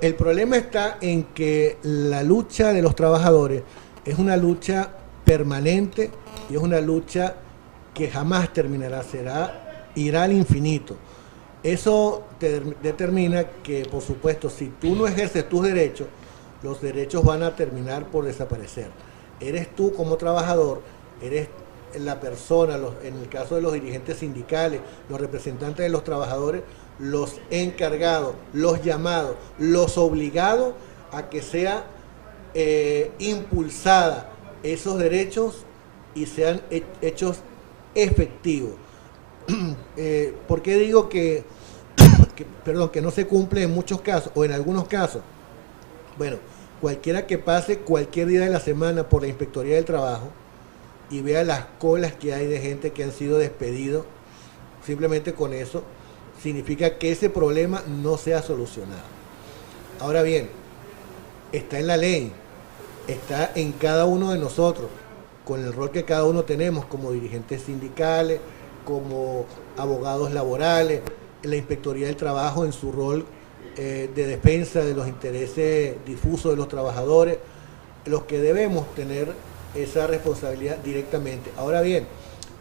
el problema está en que la lucha de los trabajadores es una lucha permanente y es una lucha que jamás terminará, irá al infinito. Eso determina que, por supuesto, si tú no ejerces tus derechos, los derechos van a terminar por desaparecer. Eres tú como trabajador, eres la persona, en el caso de los dirigentes sindicales, los representantes de los trabajadores, los encargados, los llamados, los obligados a que sea impulsada esos derechos y sean hechos efectivos. ¿Por qué digo que no se cumple en muchos casos o en algunos casos? Bueno, cualquiera que pase cualquier día de la semana por la Inspectoría del Trabajo y vea las colas que hay de gente que han sido despedidos, simplemente con eso significa que ese problema no se ha solucionado. Ahora bien, está en la ley, está en cada uno de nosotros, con el rol que cada uno tenemos como dirigentes sindicales, como abogados laborales, la Inspectoría del Trabajo en su rol de defensa de los intereses difusos de los trabajadores, los que debemos tener esa responsabilidad directamente. Ahora bien,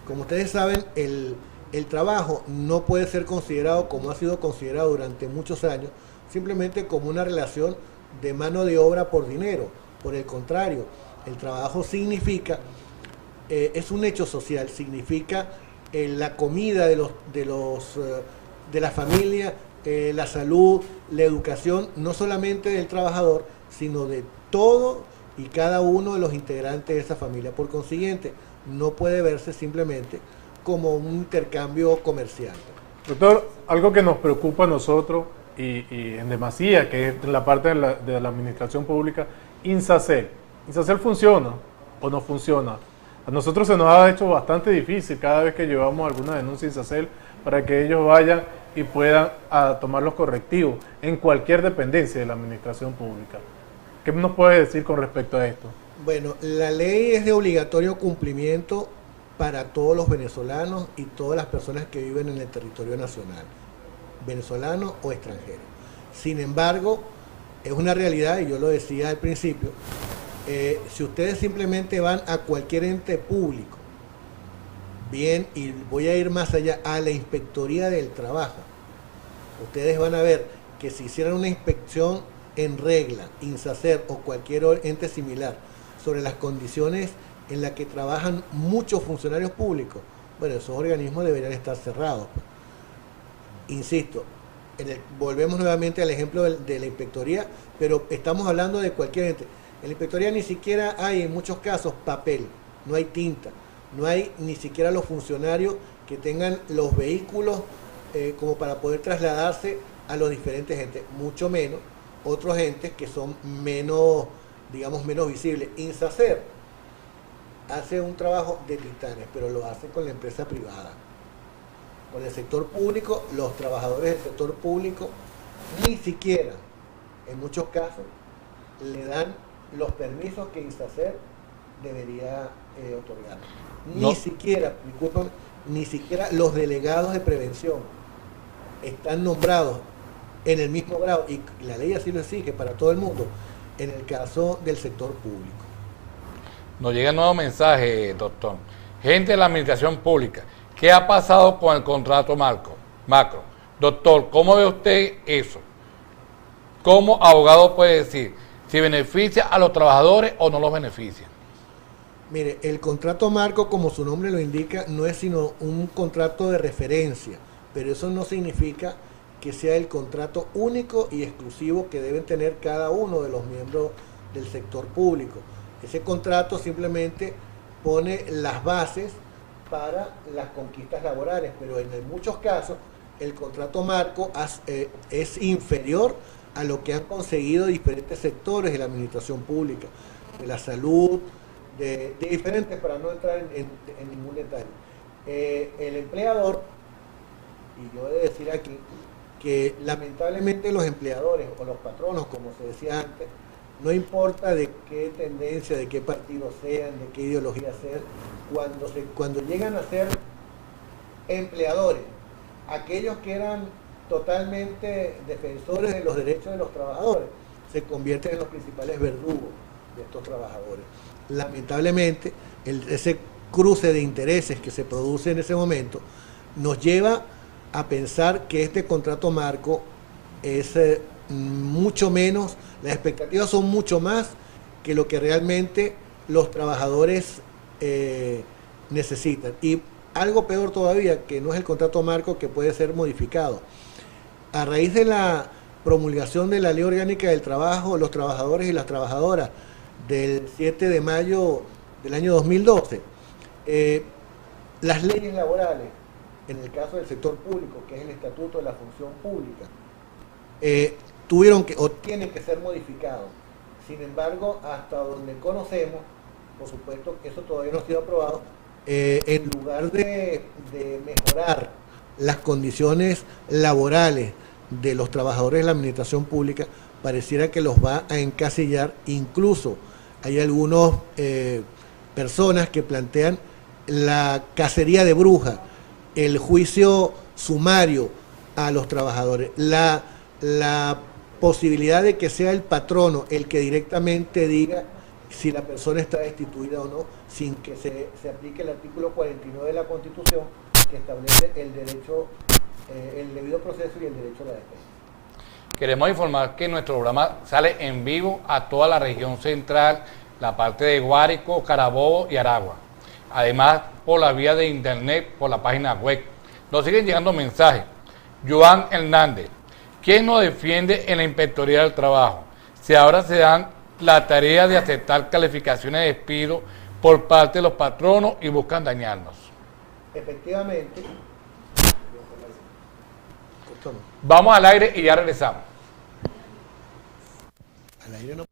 como ustedes saben, el trabajo no puede ser considerado como ha sido considerado durante muchos años, simplemente como una relación de mano de obra por dinero. Por el contrario, el trabajo significa, es un hecho social, significa la comida de la familia, la salud, la educación, no solamente del trabajador, sino de todo y cada uno de los integrantes de esa familia. Por consiguiente, no puede verse simplemente como un intercambio comercial. Doctor, algo que nos preocupa a nosotros y en demasía, que es la parte de la administración pública, INSACEL. ¿INSACEL funciona o no funciona? A nosotros se nos ha hecho bastante difícil cada vez que llevamos alguna denuncia a INSACEL para que ellos vayan y puedan tomar los correctivos en cualquier dependencia de la administración pública. ¿Qué nos puede decir con respecto a esto? Bueno, la ley es de obligatorio cumplimiento para todos los venezolanos y todas las personas que viven en el territorio nacional, venezolanos o extranjeros. Sin embargo, es una realidad, y yo lo decía al principio, si ustedes simplemente van a cualquier ente público, bien, y voy a ir más allá, a la Inspectoría del Trabajo, ustedes van a ver que si hicieran una inspección en regla, INSACER o cualquier ente similar, sobre las condiciones en las que trabajan muchos funcionarios públicos, bueno, esos organismos deberían estar cerrados. Insisto, volvemos nuevamente al ejemplo de la inspectoría, pero estamos hablando de cualquier ente. En la inspectoría ni siquiera hay, en muchos casos, papel, no hay tinta, no hay ni siquiera los funcionarios que tengan los vehículos como para poder trasladarse a los diferentes entes, mucho menos otros entes que son menos, digamos, menos visibles. INSACER hace un trabajo de titanes, pero lo hace con la empresa privada. Con el sector público, los trabajadores del sector público ni siquiera, en muchos casos, le dan los permisos que INSACER debería otorgar. No. Ni siquiera los delegados de prevención están nombrados en el mismo grado, y la ley así lo exige para todo el mundo, en el caso del sector público. Nos llega un nuevo mensaje, doctor. Gente de la administración pública, ¿qué ha pasado con el contrato macro? Doctor, ¿cómo ve usted eso? ¿Cómo abogado puede decir si beneficia a los trabajadores o no los beneficia? Mire, el contrato marco, como su nombre lo indica, no es sino un contrato de referencia, pero eso no significa que sea el contrato único y exclusivo que deben tener cada uno de los miembros del sector público. Ese contrato simplemente pone las bases para las conquistas laborales, pero en muchos casos el contrato marco es inferior a lo que han conseguido diferentes sectores de la administración pública, de la salud, de diferentes, para no entrar en ningún detalle. El empleador, y yo he de decir aquí, que lamentablemente los empleadores o los patronos, como se decía antes, no importa de qué tendencia, de qué partido sean, de qué ideología sean, cuando llegan a ser empleadores, aquellos que eran totalmente defensores de los derechos de los trabajadores, se convierten en los principales verdugos de estos trabajadores. Lamentablemente, ese cruce de intereses que se produce en ese momento nos lleva a pensar que este contrato marco es mucho menos, las expectativas son mucho más que lo que realmente los trabajadores necesitan. Y algo peor todavía, que no es el contrato marco, que puede ser modificado. A raíz de la promulgación de la Ley Orgánica del Trabajo, los trabajadores y las trabajadoras del 7 de mayo del año 2012, las leyes laborales, en el caso del sector público, que es el Estatuto de la Función Pública, tuvieron que o tienen que ser modificados. Sin embargo, hasta donde conocemos, por supuesto que eso todavía no ha sido aprobado, en lugar de mejorar las condiciones laborales de los trabajadores de la administración pública, pareciera que los va a encasillar. Incluso hay algunas personas que plantean la cacería de brujas, el juicio sumario a los trabajadores, la posibilidad de que sea el patrono el que directamente diga si la persona está destituida o no, sin que se aplique el artículo 49 de la Constitución, que establece el derecho, el debido proceso y el derecho a la defensa. Queremos informar que nuestro programa sale en vivo a toda la región central, la parte de Guárico, Carabobo y Aragua. Además, por la vía de internet, por la página web. Nos siguen llegando mensajes. Joan Hernández, ¿quién nos defiende en la Inspectoría del Trabajo? Si ahora se dan la tarea de aceptar calificaciones de despido por parte de los patronos y buscan dañarnos. Efectivamente. Vamos al aire y ya regresamos. Al aire no.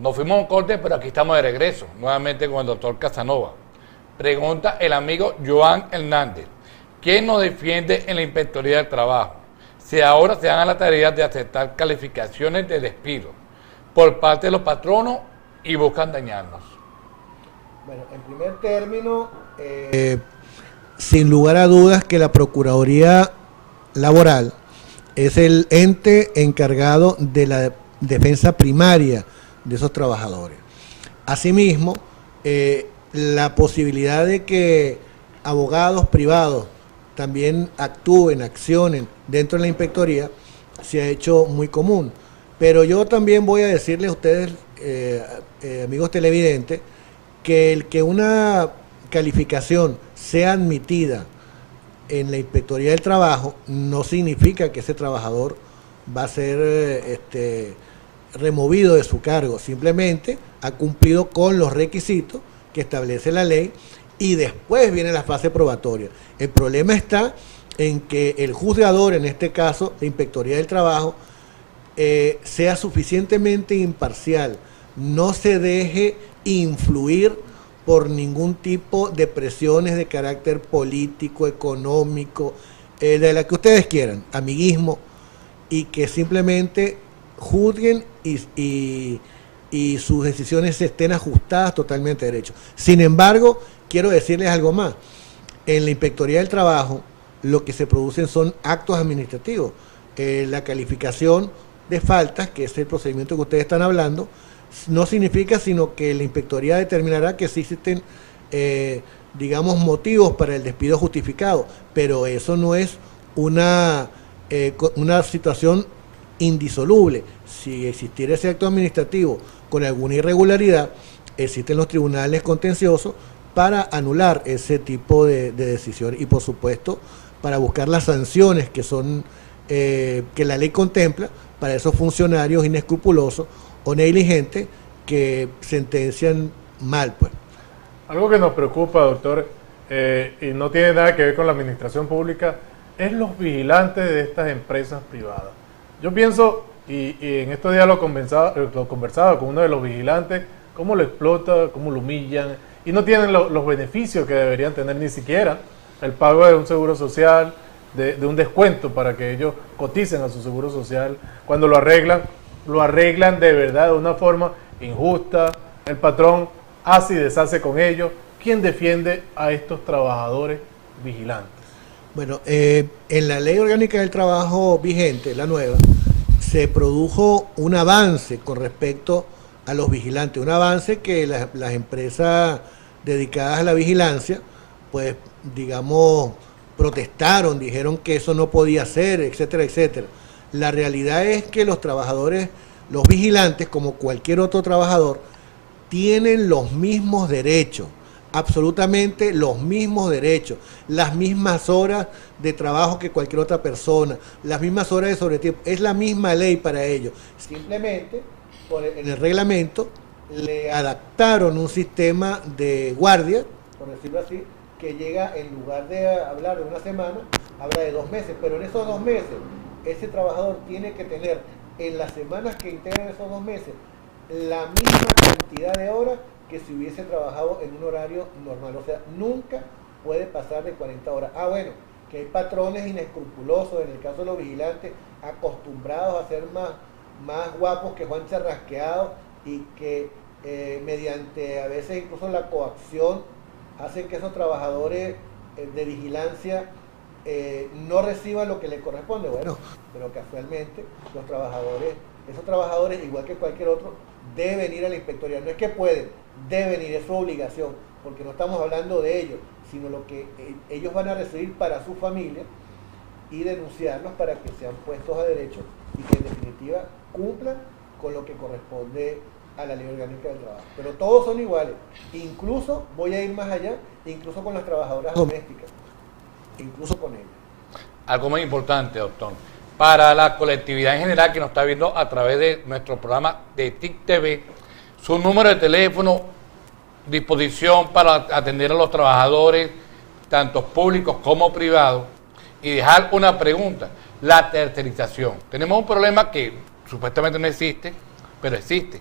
Nos fuimos a un corte, pero aquí estamos de regreso, nuevamente con el doctor Casanova. Pregunta el amigo Joan Hernández, ¿quién nos defiende en la Inspectoría del Trabajo? Si ahora se dan a la tarea de aceptar calificaciones de despido por parte de los patronos y buscan dañarnos. Bueno, en primer término, sin lugar a dudas que la Procuraduría Laboral es el ente encargado de la defensa primaria de esos trabajadores. Asimismo, la posibilidad de que abogados privados también actúen, accionen dentro de la inspectoría se ha hecho muy común. Pero yo también voy a decirles a ustedes, amigos televidentes, que el que una calificación sea admitida en la Inspectoría del Trabajo no significa que ese trabajador va a ser removido de su cargo, simplemente ha cumplido con los requisitos que establece la ley y después viene la fase probatoria. El problema está en que el juzgador, en este caso la Inspectoría del Trabajo, sea suficientemente imparcial, no se deje influir por ningún tipo de presiones de carácter político, económico, de la que ustedes quieran, amiguismo, y que simplemente juzguen y sus decisiones estén ajustadas totalmente a derecho. Sin embargo, quiero decirles algo más. En la Inspectoría del Trabajo, lo que se producen son actos administrativos. La calificación de faltas, que es el procedimiento que ustedes están hablando, no significa sino que la Inspectoría determinará que existen, digamos, motivos para el despido justificado, pero eso no es una situación indisoluble. Si existiera ese acto administrativo con alguna irregularidad, existen los tribunales contenciosos para anular ese tipo de decisión y, por supuesto, para buscar las sanciones que son que la ley contempla para esos funcionarios inescrupulosos o negligentes que sentencian mal, pues. Algo que nos preocupa, doctor, y no tiene nada que ver con la administración pública, es los vigilantes de estas empresas privadas. Yo pienso, y en estos días lo conversaba con uno de los vigilantes, cómo lo explota, cómo lo humillan, y no tienen los beneficios que deberían tener, ni siquiera el pago de un seguro social, de un descuento para que ellos coticen a su seguro social. Cuando lo arreglan de verdad de una forma injusta. El patrón hace y deshace con ellos. ¿Quién defiende a estos trabajadores vigilantes? Bueno, en la Ley Orgánica del Trabajo vigente, la nueva, se produjo un avance con respecto a los vigilantes, un avance que las empresas dedicadas a la vigilancia, pues, digamos, protestaron, dijeron que eso no podía ser, etcétera, etcétera. La realidad es que los trabajadores, los vigilantes, como cualquier otro trabajador, tienen los mismos derechos, absolutamente los mismos derechos, las mismas horas de trabajo que cualquier otra persona, las mismas horas de sobretiempo, es la misma ley para ellos. Simplemente, en el reglamento, le adaptaron un sistema de guardia, por decirlo así, que llega, en lugar de hablar de una semana, habla de 2 meses, pero en esos 2 meses, ese trabajador tiene que tener, en las semanas que integran esos 2 meses, la misma cantidad de horas que si hubiese trabajado en un horario normal. O sea, nunca puede pasar de 40 horas. Ah, bueno, que hay patrones inescrupulosos, en el caso de los vigilantes, acostumbrados a ser más guapos que Juan Charrasqueado y que mediante a veces incluso la coacción hacen que esos trabajadores de vigilancia no reciban lo que les corresponde. Bueno, pero casualmente esos trabajadores, igual que cualquier otro, deben ir a la inspectoría. No es que pueden, deben ir, es su obligación, porque no estamos hablando de ellos, sino lo que ellos van a recibir para su familia y denunciarlos para que sean puestos a derecho y que en definitiva cumplan con lo que corresponde a la Ley Orgánica del Trabajo. Pero todos son iguales, incluso, voy a ir más allá, incluso con las trabajadoras domésticas, incluso con ellas. Algo muy importante, doctor, para la colectividad en general que nos está viendo a través de nuestro programa de TIC TV, su número de teléfono, disposición para atender a los trabajadores, tanto públicos como privados, y dejar una pregunta: la tercerización. Tenemos un problema que supuestamente no existe, pero existe.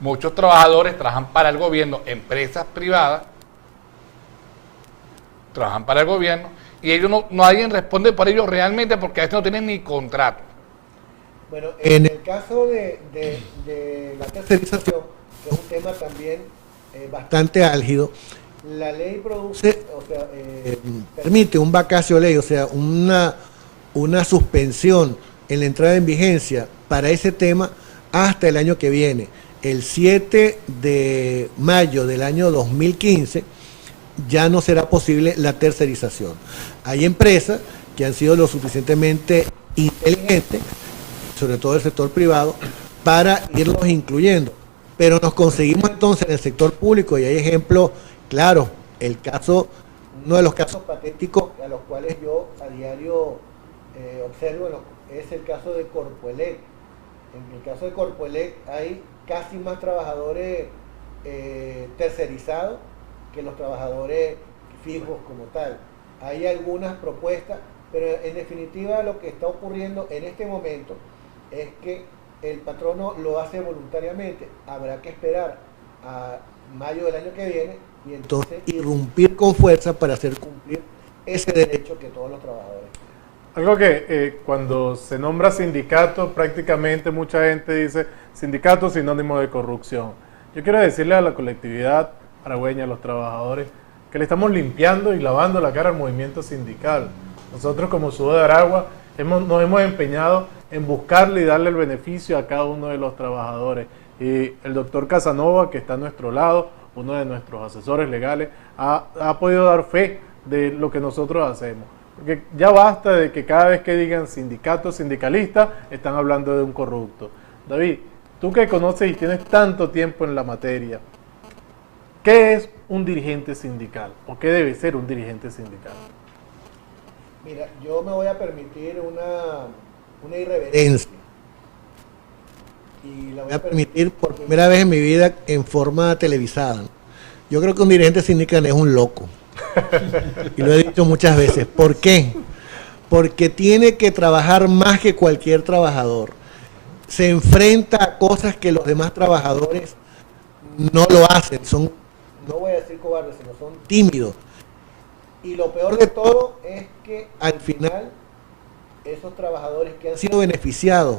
Muchos trabajadores trabajan para el gobierno, empresas privadas, trabajan para el gobierno, y ellos nadie responde por ellos realmente porque a veces no tienen ni contrato. Bueno, en el caso de la tercerización, que es un tema también bastante álgido, la ley produce, permite un vacatio ley, o sea, una suspensión en la entrada en vigencia para ese tema hasta el año que viene. El 7 de mayo del año 2015 ya no será posible la tercerización. Hay empresas que han sido lo suficientemente inteligentes, sobre todo el sector privado, para irlos incluyendo. Pero nos conseguimos entonces en el sector público, y hay ejemplos claros, el caso Uno de los casos patéticos a los cuales yo a diario observo es el caso de Corpoelec. En el caso de Corpoelec hay casi más trabajadores tercerizados que los trabajadores fijos como tal. Hay algunas propuestas, pero en definitiva lo que está ocurriendo en este momento es que el patrono lo hace voluntariamente. Habrá que esperar a mayo del año que viene y entonces irrumpir con fuerza para hacer cumplir ese derecho que todos los trabajadores. Algo que cuando se nombra sindicato, prácticamente mucha gente dice sindicato sinónimo de corrupción. Yo quiero decirle a la colectividad aragüeña, a los trabajadores, que le estamos limpiando y lavando la cara al movimiento sindical. Nosotros como Sudó de Aragua nos hemos empeñado en buscarle y darle el beneficio a cada uno de los trabajadores. Y el doctor Casanova, que está a nuestro lado, uno de nuestros asesores legales, ha podido dar fe de lo que nosotros hacemos. Porque ya basta de que cada vez que digan sindicato, sindicalista, están hablando de un corrupto. David, tú que conoces y tienes tanto tiempo en la materia, ¿qué es un dirigente sindical? ¿O qué debe ser un dirigente sindical? Mira, yo me voy a permitir una irreverencia. Y la voy a permitir por primera vez en mi vida en forma televisada. Yo creo que un dirigente sindical es un loco. Y lo he dicho muchas veces. ¿Por qué? Porque tiene que trabajar más que cualquier trabajador. Se enfrenta a cosas que los demás trabajadores no lo hacen. Son, no voy a decir cobardes, sino son tímidos. Y lo peor de todo es que al final esos trabajadores que han sido beneficiados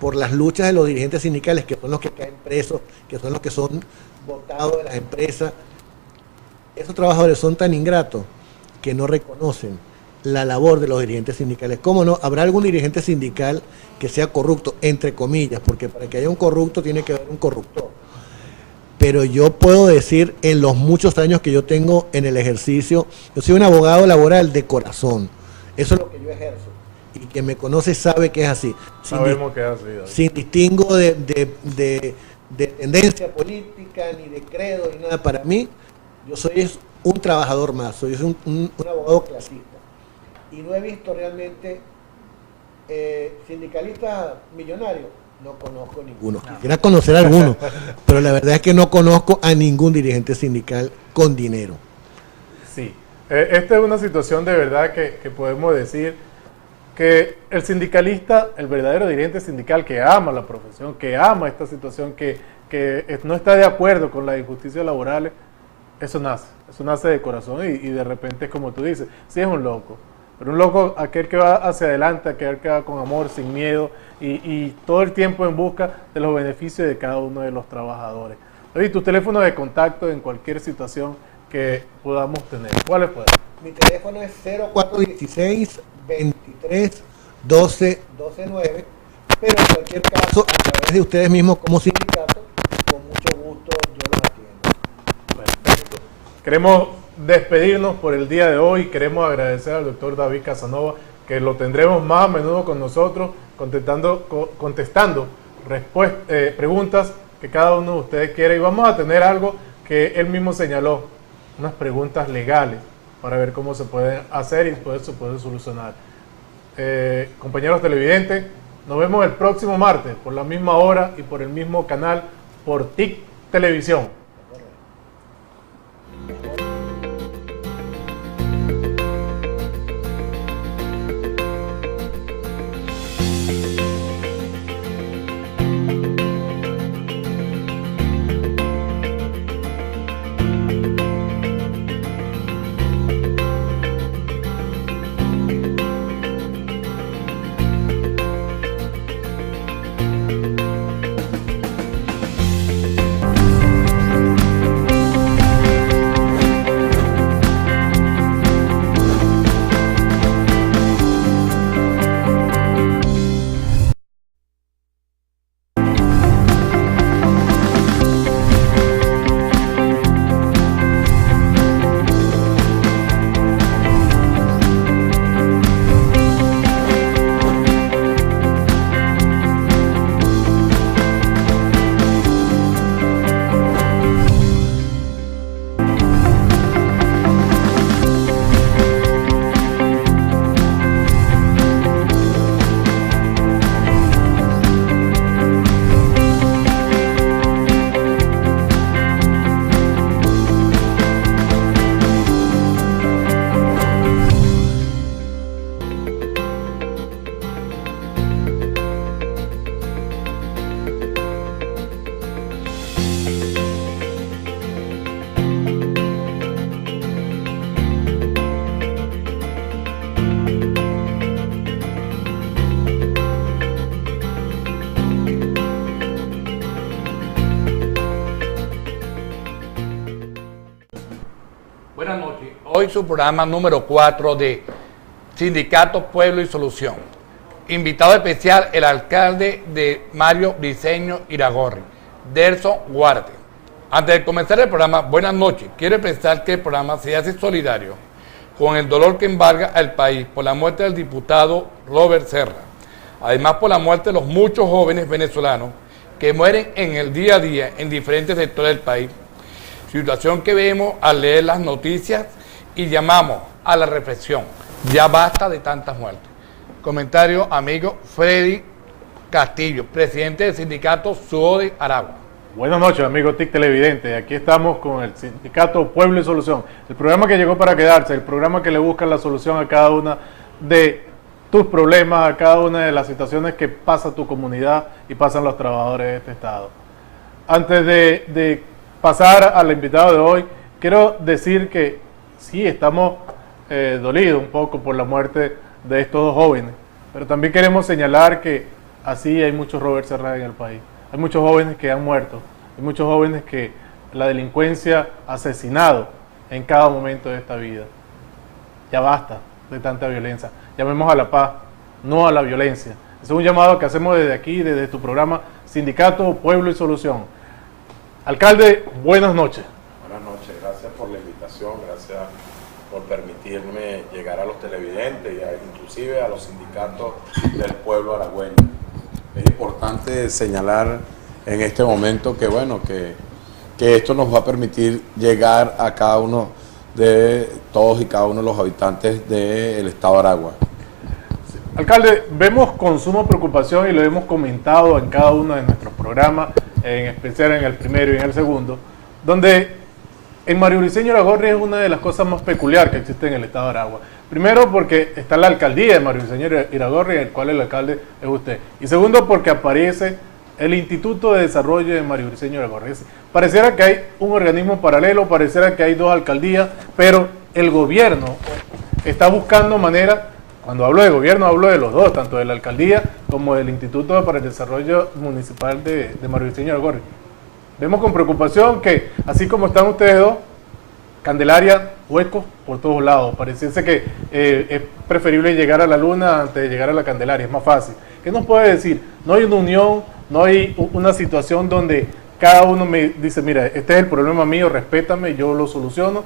por las luchas de los dirigentes sindicales, que son los que caen presos, que son los que son votados de las empresas, esos trabajadores son tan ingratos que no reconocen la labor de los dirigentes sindicales. ¿Cómo no? Habrá algún dirigente sindical que sea corrupto, entre comillas, porque para que haya un corrupto tiene que haber un corruptor. Pero yo puedo decir, en los muchos años que yo tengo en el ejercicio, yo soy un abogado laboral de corazón. Eso es lo que yo ejerzo. Y quien me conoce sabe que es así. Sabemos que es así, David. Sin distingo de tendencia política, ni de credo, ni nada. Para mí, yo soy un trabajador más, soy un abogado clasista. Y no he visto realmente sindicalistas millonarios. No conozco ninguno. Quisiera conocer a alguno, pero la verdad es que no conozco a ningún dirigente sindical con dinero. Sí, esta es una situación de verdad que podemos decir que el sindicalista, el verdadero dirigente sindical que ama la profesión, que ama esta situación, que no está de acuerdo con las injusticias laborales, eso nace de corazón y de repente es como tú dices, sí es un loco. Pero un loco, aquel que va hacia adelante, aquel que va con amor, sin miedo y todo el tiempo en busca de los beneficios de cada uno de los trabajadores. Oye, tu teléfono de contacto en cualquier situación que podamos tener, ¿cuál es? Mi teléfono es 0416-23-12-9, pero en cualquier caso, a través de ustedes mismos como sindicato, con mucho gusto yo los atiendo. Perfecto. Queremos despedirnos por el día de hoy. Queremos agradecer al doctor David Casanova, que lo tendremos más a menudo con nosotros, contestando preguntas que cada uno de ustedes quiere. Y vamos a tener algo que él mismo señaló, unas preguntas legales para ver cómo se pueden hacer y después se puede solucionar. Compañeros televidentes, nos vemos el próximo martes por la misma hora y por el mismo canal, por TIC Televisión. hoy su programa número 4 de Sindicato Pueblo y Solución. Invitado especial el alcalde de Mario Briceño Iragorri, Derson Guarte. Antes de comenzar el programa, buenas noches. Quiero pensar que el programa se hace solidario con el dolor que embarga al país por la muerte del diputado Robert Serra. Además, por la muerte de los muchos jóvenes venezolanos que mueren en el día a día en diferentes sectores del país. Situación que vemos al leer las noticias y llamamos a la reflexión. Ya basta de tantas muertes. Comentario, amigo Freddy Castillo, presidente del sindicato SUODE Aragua. Buenas noches, amigos TIC Televidente. Aquí estamos con el Sindicato Pueblo y Solución, el programa que llegó para quedarse, el programa que le busca la solución a cada una de tus problemas, a cada una de las situaciones que pasa tu comunidad y pasan los trabajadores de este estado. Antes de pasar al invitado de hoy, quiero decir que sí, estamos dolidos un poco por la muerte de estos dos jóvenes, pero también queremos señalar que así hay muchos Robert Serra en el país. Hay muchos jóvenes que han muerto, hay muchos jóvenes que la delincuencia ha asesinado en cada momento de esta vida. Ya basta de tanta violencia. Llamemos a la paz, no a la violencia. Ese es un llamado que hacemos desde aquí, desde tu programa Sindicato Pueblo y Solución. Alcalde, buenas noches. Buenas noches, gracias por la invitación, gracias por permitirme llegar a los televidentes y inclusive a los sindicatos del pueblo aragüeño. Es importante señalar en este momento que bueno, que esto nos va a permitir llegar a cada uno de todos y cada uno de los habitantes del estado de Aragua. Alcalde, vemos con suma preocupación y lo hemos comentado en cada uno de nuestros programas, en especial en el primero y en el segundo, donde en Mario Briceño Iragorri es una de las cosas más peculiares que existe en el estado de Aragua. Primero porque está la alcaldía de Mario Briceño Iragorri, en el cual el alcalde es usted. Y segundo porque aparece el Instituto de Desarrollo de Mario Briceño Iragorri. Pareciera que hay un organismo paralelo, pareciera que hay dos alcaldías, pero el gobierno está buscando manera, cuando hablo de gobierno hablo de los dos, tanto de la alcaldía como del Instituto para el Desarrollo Municipal de Mario Briceño Iragorri. Vemos con preocupación que, así como están ustedes dos, Candelaria, huecos por todos lados. Pareciese que es preferible llegar a la luna antes de llegar a la Candelaria, es más fácil. ¿Qué nos puede decir? No hay una unión, no hay una situación donde cada uno me dice, mira, este es el problema mío, respétame, yo lo soluciono.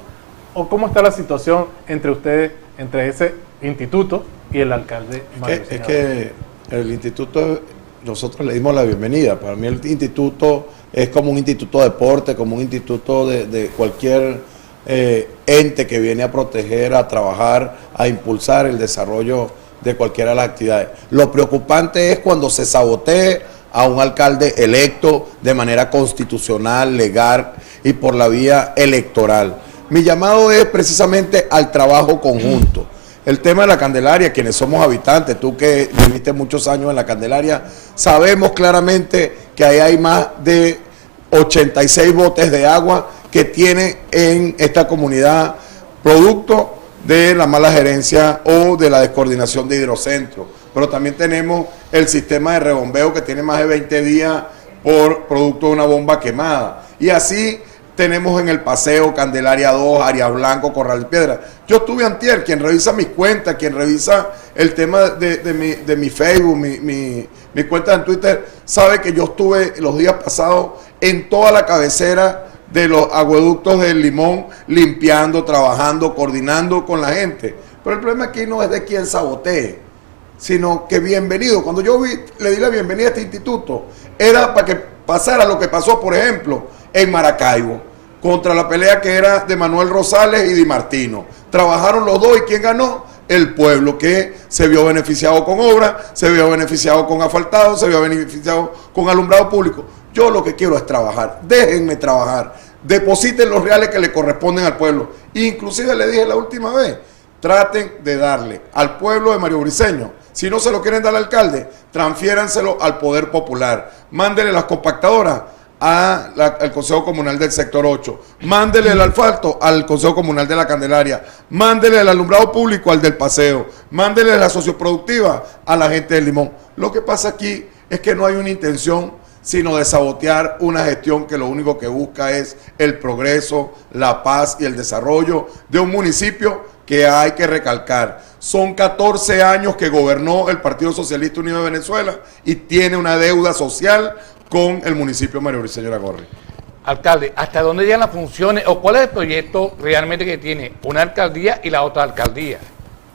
¿O cómo está la situación entre ustedes, entre ese instituto y el alcalde? Es que el instituto, nosotros le dimos la bienvenida. Para mí el instituto es como un instituto de deporte, como un instituto de cualquier ente que viene a proteger, a trabajar, a impulsar el desarrollo de cualquiera de las actividades. Lo preocupante es cuando se sabotee a un alcalde electo de manera constitucional, legal y por la vía electoral. Mi llamado es precisamente al trabajo conjunto. El tema de la Candelaria, quienes somos habitantes, tú que viviste muchos años en la Candelaria, sabemos claramente que ahí hay más de 86 botes de agua que tiene en esta comunidad producto de la mala gerencia o de la descoordinación de hidrocentro. Pero también tenemos el sistema de rebombeo que tiene más de 20 días por producto de una bomba quemada. Y así tenemos en el paseo Candelaria 2, Arias Blanco, Corral de Piedra. Yo estuve antier, quien revisa mis cuentas, quien revisa el tema de mi Facebook, mi cuenta en Twitter, sabe que yo estuve los días pasados en toda la cabecera de los acueductos del Limón, limpiando, trabajando, coordinando con la gente. Pero el problema aquí no es de quien sabotee, sino que bienvenido. Cuando yo le di la bienvenida a este instituto, era para que pasara lo que pasó, por ejemplo, en Maracaibo, contra la pelea que era de Manuel Rosales y Di Martino. Trabajaron los dos y ¿quién ganó? El pueblo, que se vio beneficiado con obras, se vio beneficiado con asfaltado, se vio beneficiado con alumbrado público. Yo lo que quiero es trabajar, déjenme trabajar, depositen los reales que le corresponden al pueblo. Inclusive le dije la última vez, traten de darle al pueblo de Mario Briceño. Si no se lo quieren dar al alcalde, transfiéranselo al Poder Popular. Mándenle las compactadoras al Consejo Comunal del Sector 8. Mándele el asfalto al Consejo Comunal de la Candelaria. Mándele el alumbrado público al del Paseo. Mándele la socioproductiva a la gente del Limón. Lo que pasa aquí es que no hay una intención sino de sabotear una gestión que lo único que busca es el progreso, la paz y el desarrollo de un municipio que hay que recalcar. Son 14 años que gobernó el Partido Socialista Unido de Venezuela y tiene una deuda social con el municipio de María Briceño Iragorri. Alcalde, ¿hasta dónde llegan las funciones o cuál es el proyecto realmente que tiene una alcaldía y la otra alcaldía?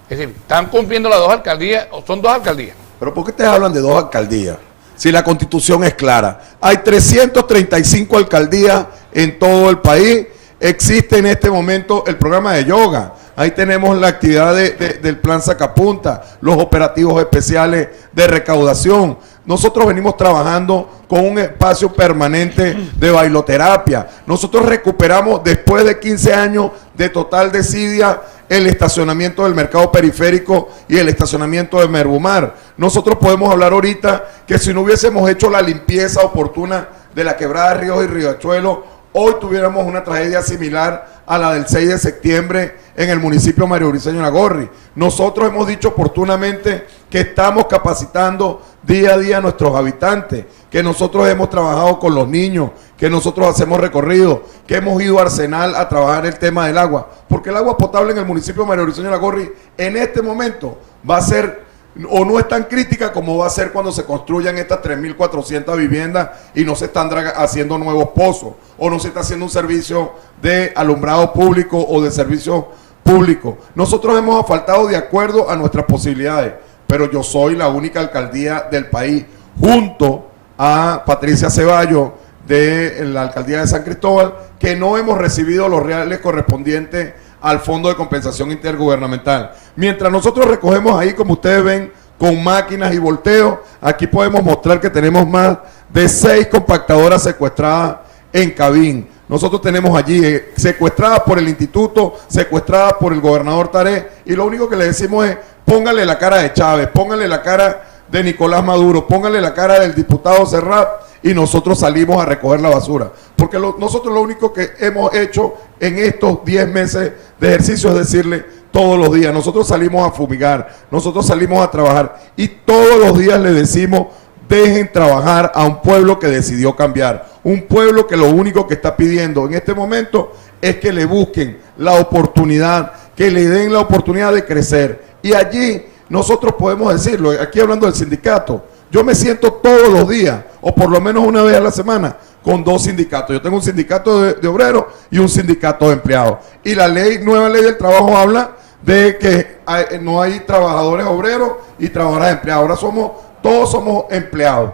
Es decir, ¿están cumpliendo las dos alcaldías o son dos alcaldías? Pero ¿por qué ustedes hablan de dos alcaldías? Si la Constitución es clara. Hay 335 alcaldías en todo el país. Existe en este momento el programa de yoga. Ahí tenemos la actividad del Plan Sacapunta, los operativos especiales de recaudación. Nosotros venimos trabajando con un espacio permanente de bailoterapia. Nosotros recuperamos, después de 15 años de total desidia, el estacionamiento del mercado periférico y el estacionamiento de Merbumar. Nosotros podemos hablar ahorita que si no hubiésemos hecho la limpieza oportuna de la quebrada Ríos y Riachuelo, hoy tuviéramos una tragedia similar a la del 6 de septiembre en el municipio de María Briceño Iragorri. Nosotros hemos dicho oportunamente que estamos capacitando día a día a nuestros habitantes, que nosotros hemos trabajado con los niños, que nosotros hacemos recorridos, que hemos ido a Arsenal a trabajar el tema del agua, porque el agua potable en el municipio de María Briceño Iragorri en este momento va a ser o no es tan crítica como va a ser cuando se construyan estas 3.400 viviendas y no se están haciendo nuevos pozos o no se está haciendo un servicio de alumbrado público o de servicio público. Nosotros hemos asfaltado de acuerdo a nuestras posibilidades, pero yo soy la única alcaldía del país junto a Patricia Ceballos de la alcaldía de San Cristóbal que no hemos recibido los reales correspondientes al Fondo de Compensación Intergubernamental. Mientras nosotros recogemos ahí, como ustedes ven, con máquinas y volteos, aquí podemos mostrar que tenemos más de 6 compactadoras secuestradas en Cabín. Nosotros tenemos allí secuestradas por el instituto, secuestradas por el gobernador Taré, y lo único que le decimos es, póngale la cara de Chávez, póngale la cara de Nicolás Maduro, póngale la cara del diputado Serrat, y nosotros salimos a recoger la basura. Porque nosotros lo único que hemos hecho en estos 10 meses de ejercicio es decirle todos los días, nosotros salimos a fumigar, nosotros salimos a trabajar y todos los días le decimos, dejen trabajar a un pueblo que decidió cambiar, un pueblo que lo único que está pidiendo en este momento es que le busquen la oportunidad, que le den la oportunidad de crecer. Y allí nosotros podemos decirlo, aquí hablando del sindicato, yo me siento todos los días, o por lo menos una vez a la semana, con 2 sindicatos. Yo tengo un sindicato de obreros y un sindicato de empleados. Y la nueva ley del trabajo habla de que no hay trabajadores obreros y trabajadores empleados. Ahora todos somos empleados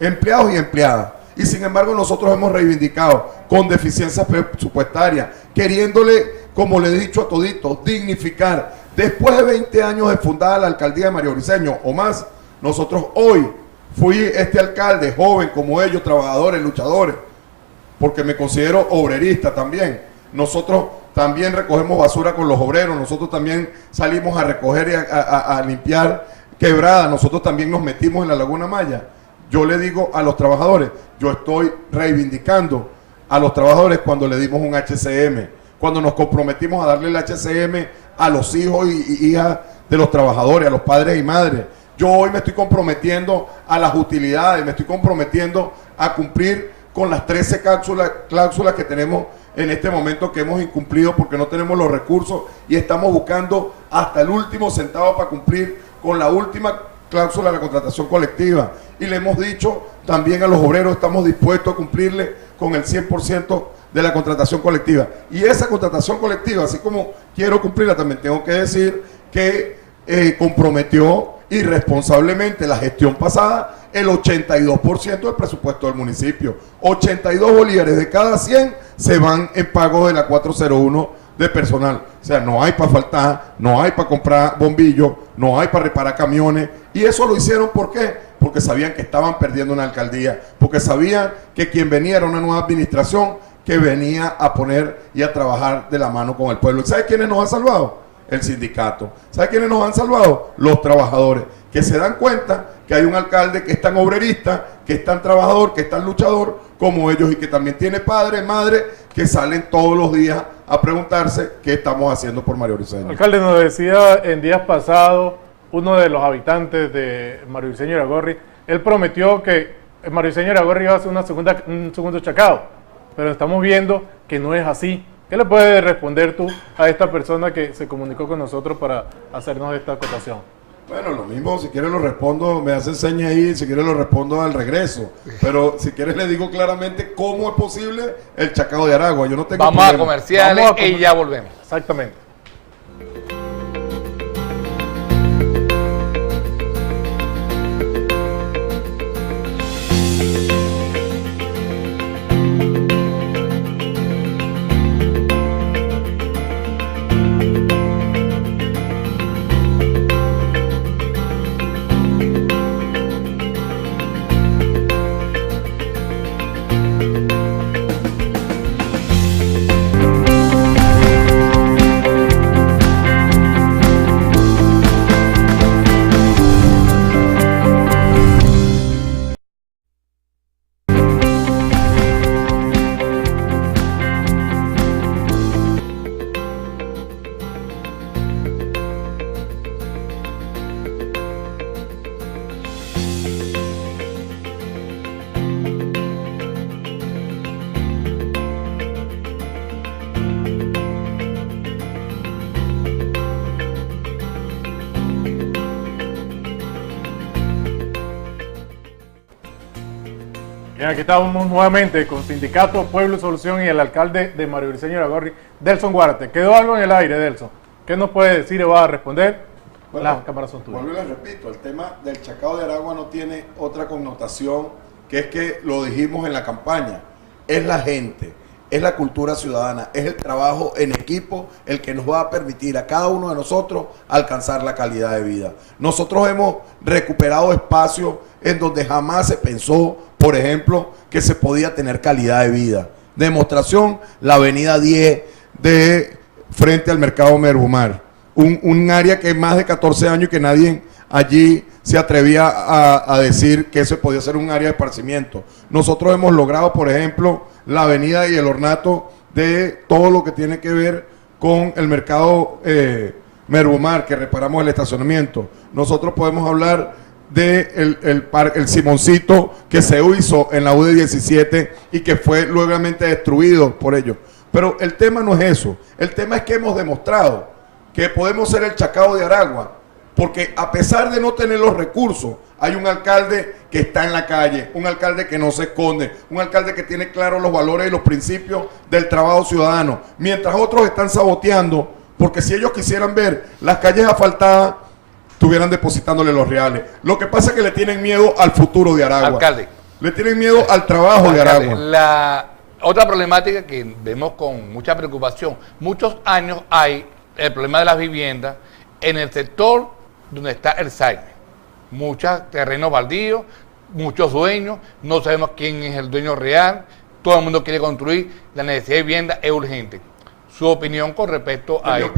y empleadas. Y sin embargo nosotros hemos reivindicado con deficiencias presupuestarias, queriéndole, como le he dicho a toditos, dignificar. Después de 20 años de fundada la alcaldía de María Briceño o más, nosotros hoy fui este alcalde, joven como ellos, trabajadores, luchadores, porque me considero obrerista también. Nosotros también recogemos basura con los obreros, nosotros también salimos a recoger y a limpiar quebradas, nosotros también nos metimos en la Laguna Maya. Yo le digo a los trabajadores, yo estoy reivindicando a los trabajadores cuando le dimos un HCM, cuando nos comprometimos a darle el HCM a los hijos y hijas de los trabajadores, a los padres y madres. Yo hoy me estoy comprometiendo a las utilidades, me estoy comprometiendo a cumplir con las 13 cláusulas que tenemos en este momento que hemos incumplido porque no tenemos los recursos y estamos buscando hasta el último centavo para cumplir con la última cláusula de la contratación colectiva. Y le hemos dicho también a los obreros, estamos dispuestos a cumplirle con el 100% de la contratación colectiva. Y esa contratación colectiva, así como quiero cumplirla, también tengo que decir que comprometió irresponsablemente la gestión pasada el 82% del presupuesto del municipio. 82 bolívares de cada 100 se van en pago de la 401 de personal. O sea, no hay para faltar, no hay para comprar bombillos, no hay para reparar camiones. Y eso lo hicieron, ¿por qué? Porque sabían que estaban perdiendo una alcaldía, porque sabían que quien venía era una nueva administración que venía a poner y a trabajar de la mano con el pueblo. ¿Y sabe quiénes nos han salvado? El sindicato. ¿Sabe quiénes nos han salvado? Los trabajadores, que se dan cuenta que hay un alcalde que es tan obrerista, que es tan trabajador, que es tan luchador como ellos y que también tiene padres, madres que salen todos los días a preguntarse qué estamos haciendo por María Briceño. Alcalde, nos decía en días pasados uno de los habitantes de María Briceño Iragorri, él prometió que Mario Briceño Iragorri iba a hacer un segundo chacao, pero estamos viendo que no es así. ¿Qué le puedes responder tú a esta persona que se comunicó con nosotros para hacernos esta acotación? Bueno, lo mismo, si quieres lo respondo, me hacen señas ahí, si quieres lo respondo al regreso. Pero si quieres le digo claramente cómo es posible el chacao de Aragua. Yo no tengo Vamos problema. a comerciales y ya volvemos. Exactamente. Bien, aquí estamos nuevamente con Sindicato Pueblo y Solución y el alcalde de Mario Briceño Iragorri, Delson Guarte. Quedó algo en el aire, Delson. ¿Qué nos puede decir y va a responder? Bueno, Las cámaras son tuyas. Vuelvo y les repito, el tema del chacao de Aragua no tiene otra connotación que es que lo dijimos en la campaña. Es la gente, es la cultura ciudadana, es el trabajo en equipo el que nos va a permitir a cada uno de nosotros alcanzar la calidad de vida. Nosotros hemos recuperado espacios en donde jamás se pensó, por ejemplo, que se podía tener calidad de vida. Demostración, la avenida 10 de frente al mercado Merumar. Un área que más de 14 años y que nadie allí se atrevía a decir que eso podía ser un área de esparcimiento. Nosotros hemos logrado, por ejemplo, la avenida y el ornato de todo lo que tiene que ver con el mercado Merumar, que reparamos el estacionamiento. Nosotros podemos hablar de el Simoncito que se hizo en la UD 17 y que fue luego destruido por ellos. Pero el tema no es eso. El tema es que hemos demostrado que podemos ser el chacao de Aragua, porque a pesar de no tener los recursos, hay un alcalde que está en la calle, un alcalde que no se esconde, un alcalde que tiene claros los valores y los principios del trabajo ciudadano, mientras otros están saboteando, porque si ellos quisieran ver las calles asfaltadas, estuvieran depositándole los reales. Lo que pasa es que le tienen miedo al futuro de Aragua. Alcalde. Le tienen miedo al trabajo de Alcalde, Aragua. la otra problemática que vemos con mucha preocupación, muchos años hay el problema de las viviendas en el sector donde está el SAINE. Muchos terrenos baldíos, muchos dueños, no sabemos quién es el dueño real, todo el mundo quiere construir, la necesidad de vivienda es urgente. Su opinión con respecto a esto.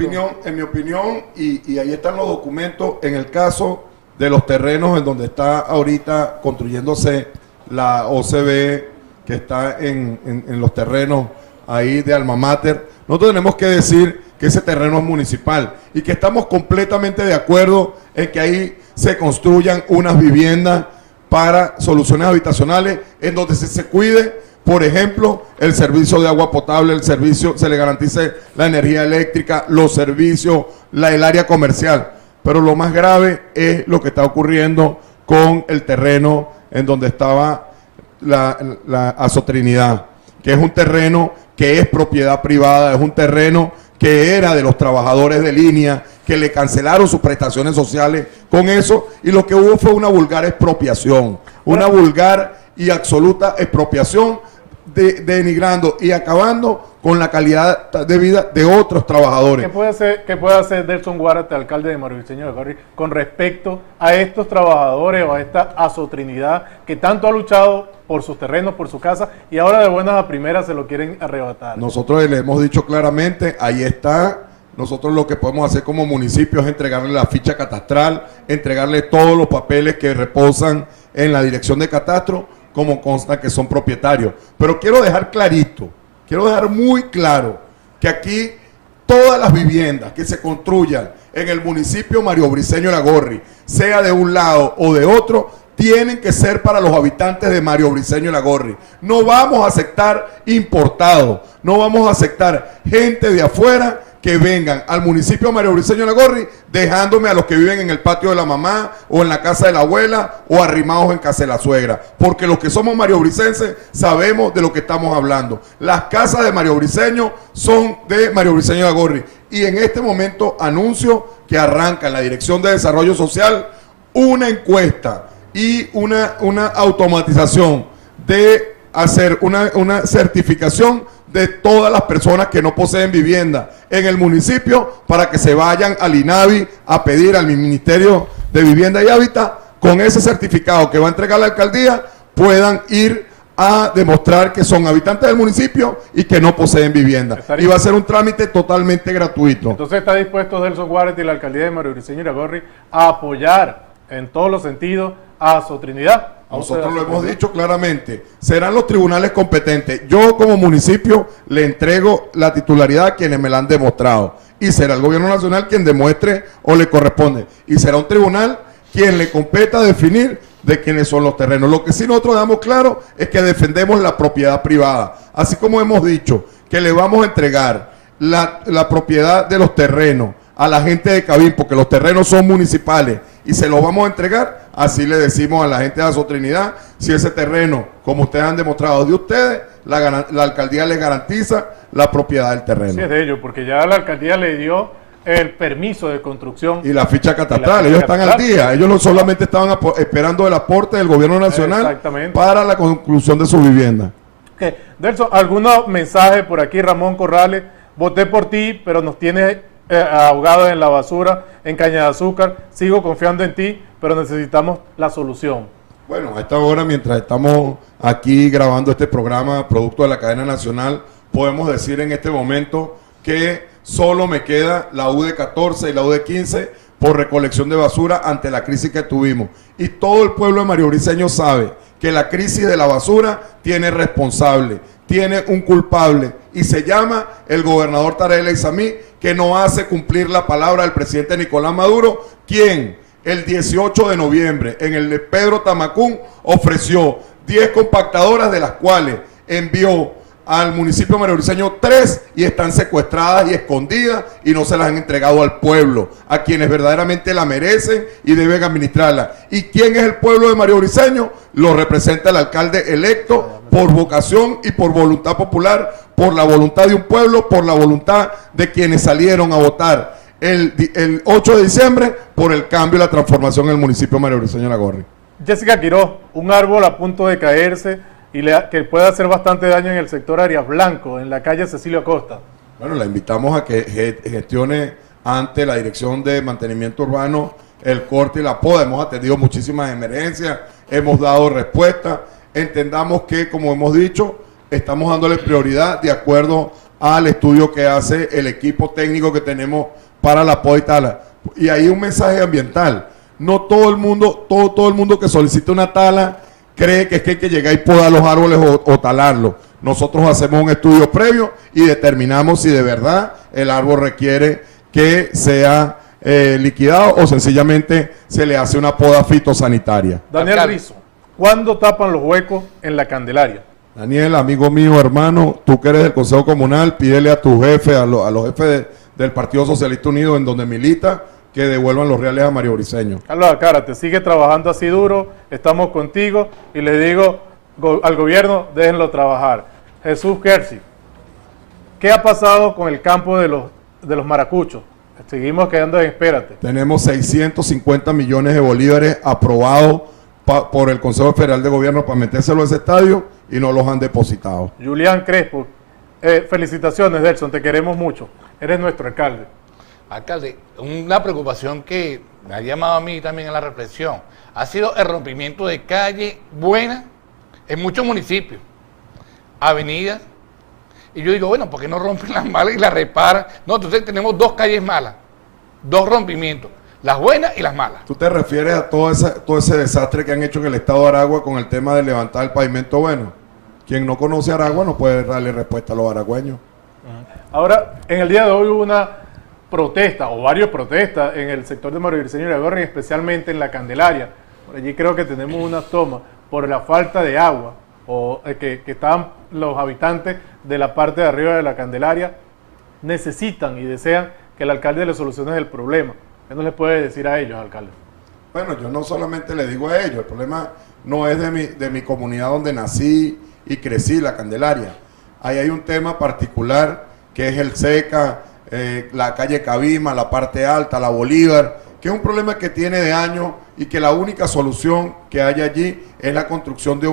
En mi opinión, y ahí están los documentos, en el caso de los terrenos en donde está ahorita construyéndose la OCB, que está en los terrenos ahí de Alma Mater, nosotros tenemos que decir que ese terreno es municipal y que estamos completamente de acuerdo en que ahí se construyan unas viviendas para soluciones habitacionales en donde se cuide, por ejemplo, el servicio de agua potable, el servicio, se le garantice la energía eléctrica, los servicios, el área comercial. Pero lo más grave es lo que está ocurriendo con el terreno en donde estaba la Azotrinidad, que es un terreno que es propiedad privada, es un terreno que era de los trabajadores de línea, que le cancelaron sus prestaciones sociales con eso, y lo que hubo fue una vulgar expropiación, una vulgar y absoluta expropiación, denigrando y acabando con la calidad de vida de otros trabajadores. ¿Qué puede hacer Delson Guarte, alcalde de Mario Briceño Iragorri, con respecto a estos trabajadores o a esta Azotrinidad que tanto ha luchado por sus terrenos, por su casa, y ahora de buenas a primeras se lo quieren arrebatar? Nosotros le hemos dicho claramente, ahí está. Nosotros lo que podemos hacer como municipio es entregarle la ficha catastral, entregarle todos los papeles que reposan en la dirección de catastro, como consta que son propietarios. Pero quiero dejar clarito, quiero dejar muy claro que aquí todas las viviendas que se construyan en el municipio Mario Briceño Iragorri, sea de un lado o de otro, tienen que ser para los habitantes de Mario Briceño Iragorri. No vamos a aceptar importados, no vamos a aceptar gente de afuera que vengan al municipio de Mario Briceño Iragorri dejándome a los que viven en el patio de la mamá o en la casa de la abuela o arrimados en casa de la suegra, porque los que somos mariobricenses sabemos de lo que estamos hablando. Las casas de Mario Briceño son de Mario Briceño Iragorri, y en este momento anuncio que arranca en la Dirección de Desarrollo Social una encuesta y una automatización de hacer una certificación de todas las personas que no poseen vivienda en el municipio para que se vayan al INAVI a pedir al Ministerio de Vivienda y Hábitat, con ese certificado que va a entregar la alcaldía, puedan ir a demostrar que son habitantes del municipio y que no poseen vivienda. Y va a ser un trámite totalmente gratuito. Entonces está dispuesto Delson Guárez y la alcaldía de Mario Briceño Iragorri a apoyar en todos los sentidos a Sotrinidad. Nosotros lo hemos dicho claramente, serán los tribunales competentes. Yo como municipio le entrego la titularidad a quienes me la han demostrado, y será el gobierno nacional quien demuestre o le corresponde, y será un tribunal quien le competa definir de quiénes son los terrenos. Lo que sí nosotros damos claro es que defendemos la propiedad privada, así como hemos dicho que le vamos a entregar la propiedad de los terrenos a la gente de Cabín, porque los terrenos son municipales y se los vamos a entregar. Así le decimos a la gente de Azotrinidad, si ese terreno, como ustedes han demostrado de ustedes, la alcaldía les garantiza la propiedad del terreno. Sí, es de ellos, porque ya la alcaldía le dio el permiso de construcción. Y la ficha catastral, ellos están al día, ellos no solamente estaban esperando el aporte del gobierno nacional para la conclusión de su vivienda. Okay. Delson, ¿algunos mensajes por aquí? Ramón Corrales, voté por ti, pero nos tienes ahogados en la basura, en caña de azúcar, sigo confiando en ti, pero necesitamos la solución. Bueno, a esta hora, mientras estamos aquí grabando este programa, producto de la cadena nacional, podemos decir en este momento que solo me queda la UD14 y la UD15 por recolección de basura ante la crisis que tuvimos. Y todo el pueblo de Mario Briceño sabe que la crisis de la basura tiene responsable, tiene un culpable, y se llama el gobernador Tarek El Aizami, que no hace cumplir la palabra del presidente Nicolás Maduro, quien el 18 de noviembre en el de Pedro Tamacún ofreció 10 compactadoras, de las cuales envió al municipio de Mario Briceño 3 y están secuestradas y escondidas y no se las han entregado al pueblo, a quienes verdaderamente la merecen y deben administrarla. ¿Y quién es el pueblo de Mario Briceño? Lo representa el alcalde electo por vocación y por voluntad popular, por la voluntad de un pueblo, por la voluntad de quienes salieron a votar el 8 de diciembre por el cambio y la transformación en el municipio de Mario Briceño Iragorri. Jessica Quiroz, un árbol a punto de caerse y que puede hacer bastante daño en el sector Arias Blanco, en la calle Cecilio Acosta. Bueno, la invitamos a que gestione ante la Dirección de Mantenimiento Urbano el corte y la poda. Hemos atendido muchísimas emergencias, hemos dado respuesta. Entendamos que, como hemos dicho, estamos dándole prioridad de acuerdo al estudio que hace el equipo técnico que tenemos para la poda y tala. Y ahí un mensaje ambiental. No todo el mundo, todo el mundo que solicita una tala cree que es que hay que llegar y podar los árboles o talarlos. Nosotros hacemos un estudio previo y determinamos si de verdad el árbol requiere que sea liquidado o sencillamente se le hace una poda fitosanitaria. Daniel Rizo, ¿cuándo tapan los huecos en la Candelaria? Daniel, amigo mío, hermano, tú que eres del Consejo Comunal, pídele a tu jefe, a los jefes del Partido Socialista Unido en donde milita, que devuelvan los reales a Mario Briceño. Carlos Alcárate, sigue trabajando así duro, estamos contigo y le digo al gobierno, déjenlo trabajar. Jesús Kersi, ¿qué ha pasado con el campo de los maracuchos? Seguimos quedando en espérate. Tenemos 650 millones de bolívares aprobados por el Consejo Federal de Gobierno para metérselo a ese estadio y no los han depositado. Julián Crespo, felicitaciones, Delson, te queremos mucho. Eres nuestro alcalde. Alcalde, una preocupación que me ha llamado a mí también a la reflexión ha sido el rompimiento de calle buena en muchos municipios, avenidas, y yo digo, bueno, ¿por qué no rompen las malas y las reparan? No, entonces tenemos dos calles malas, dos rompimientos, las buenas y las malas. ¿Tú te refieres a todo ese desastre que han hecho en el estado de Aragua con el tema de levantar el pavimento bueno? Quien no conoce Aragua no puede darle respuesta a los aragüeños. Ahora, en el día de hoy hubo una protesta o varias protestas en el sector de Mario Briceño Iragorri, especialmente en la Candelaria. por allí creo que tenemos unas tomas por la falta de agua, o que estaban los habitantes de la parte de arriba de la Candelaria, necesitan y desean que el alcalde les solucione el problema. ¿Qué no les puede decir a ellos, alcalde? Bueno, yo no solamente le digo a ellos, el problema no es de mi comunidad donde nací y crecí, la Candelaria. Ahí hay un tema particular que es el SECA, la calle Cabima, la parte alta, la Bolívar, que es un problema que tiene de años y que la única solución que hay allí es la construcción de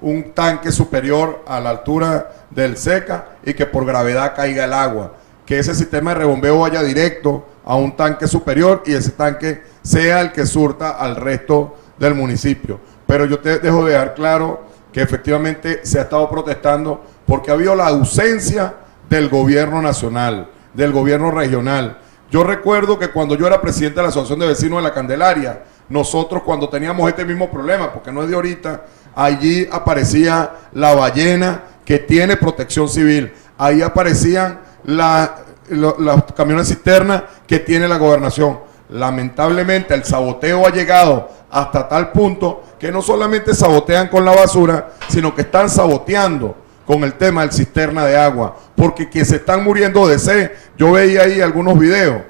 un tanque superior a la altura del SECA y que por gravedad caiga el agua. Que ese sistema de rebombeo vaya directo a un tanque superior y ese tanque sea el que surta al resto del municipio. Pero yo te dejo de dejar claro que efectivamente se ha estado protestando porque ha habido la ausencia del gobierno nacional, del gobierno regional. Yo recuerdo que cuando yo era presidente de la Asociación de Vecinos de la Candelaria, nosotros cuando teníamos este mismo problema, porque no es de ahorita, allí aparecía la ballena que tiene protección civil, ahí aparecían los camiones cisterna que tiene la gobernación. Lamentablemente el saboteo ha llegado hasta tal punto que no solamente sabotean con la basura, sino que están saboteando con el tema del cisterna de agua, porque quienes se están muriendo de sed, yo veía ahí algunos videos,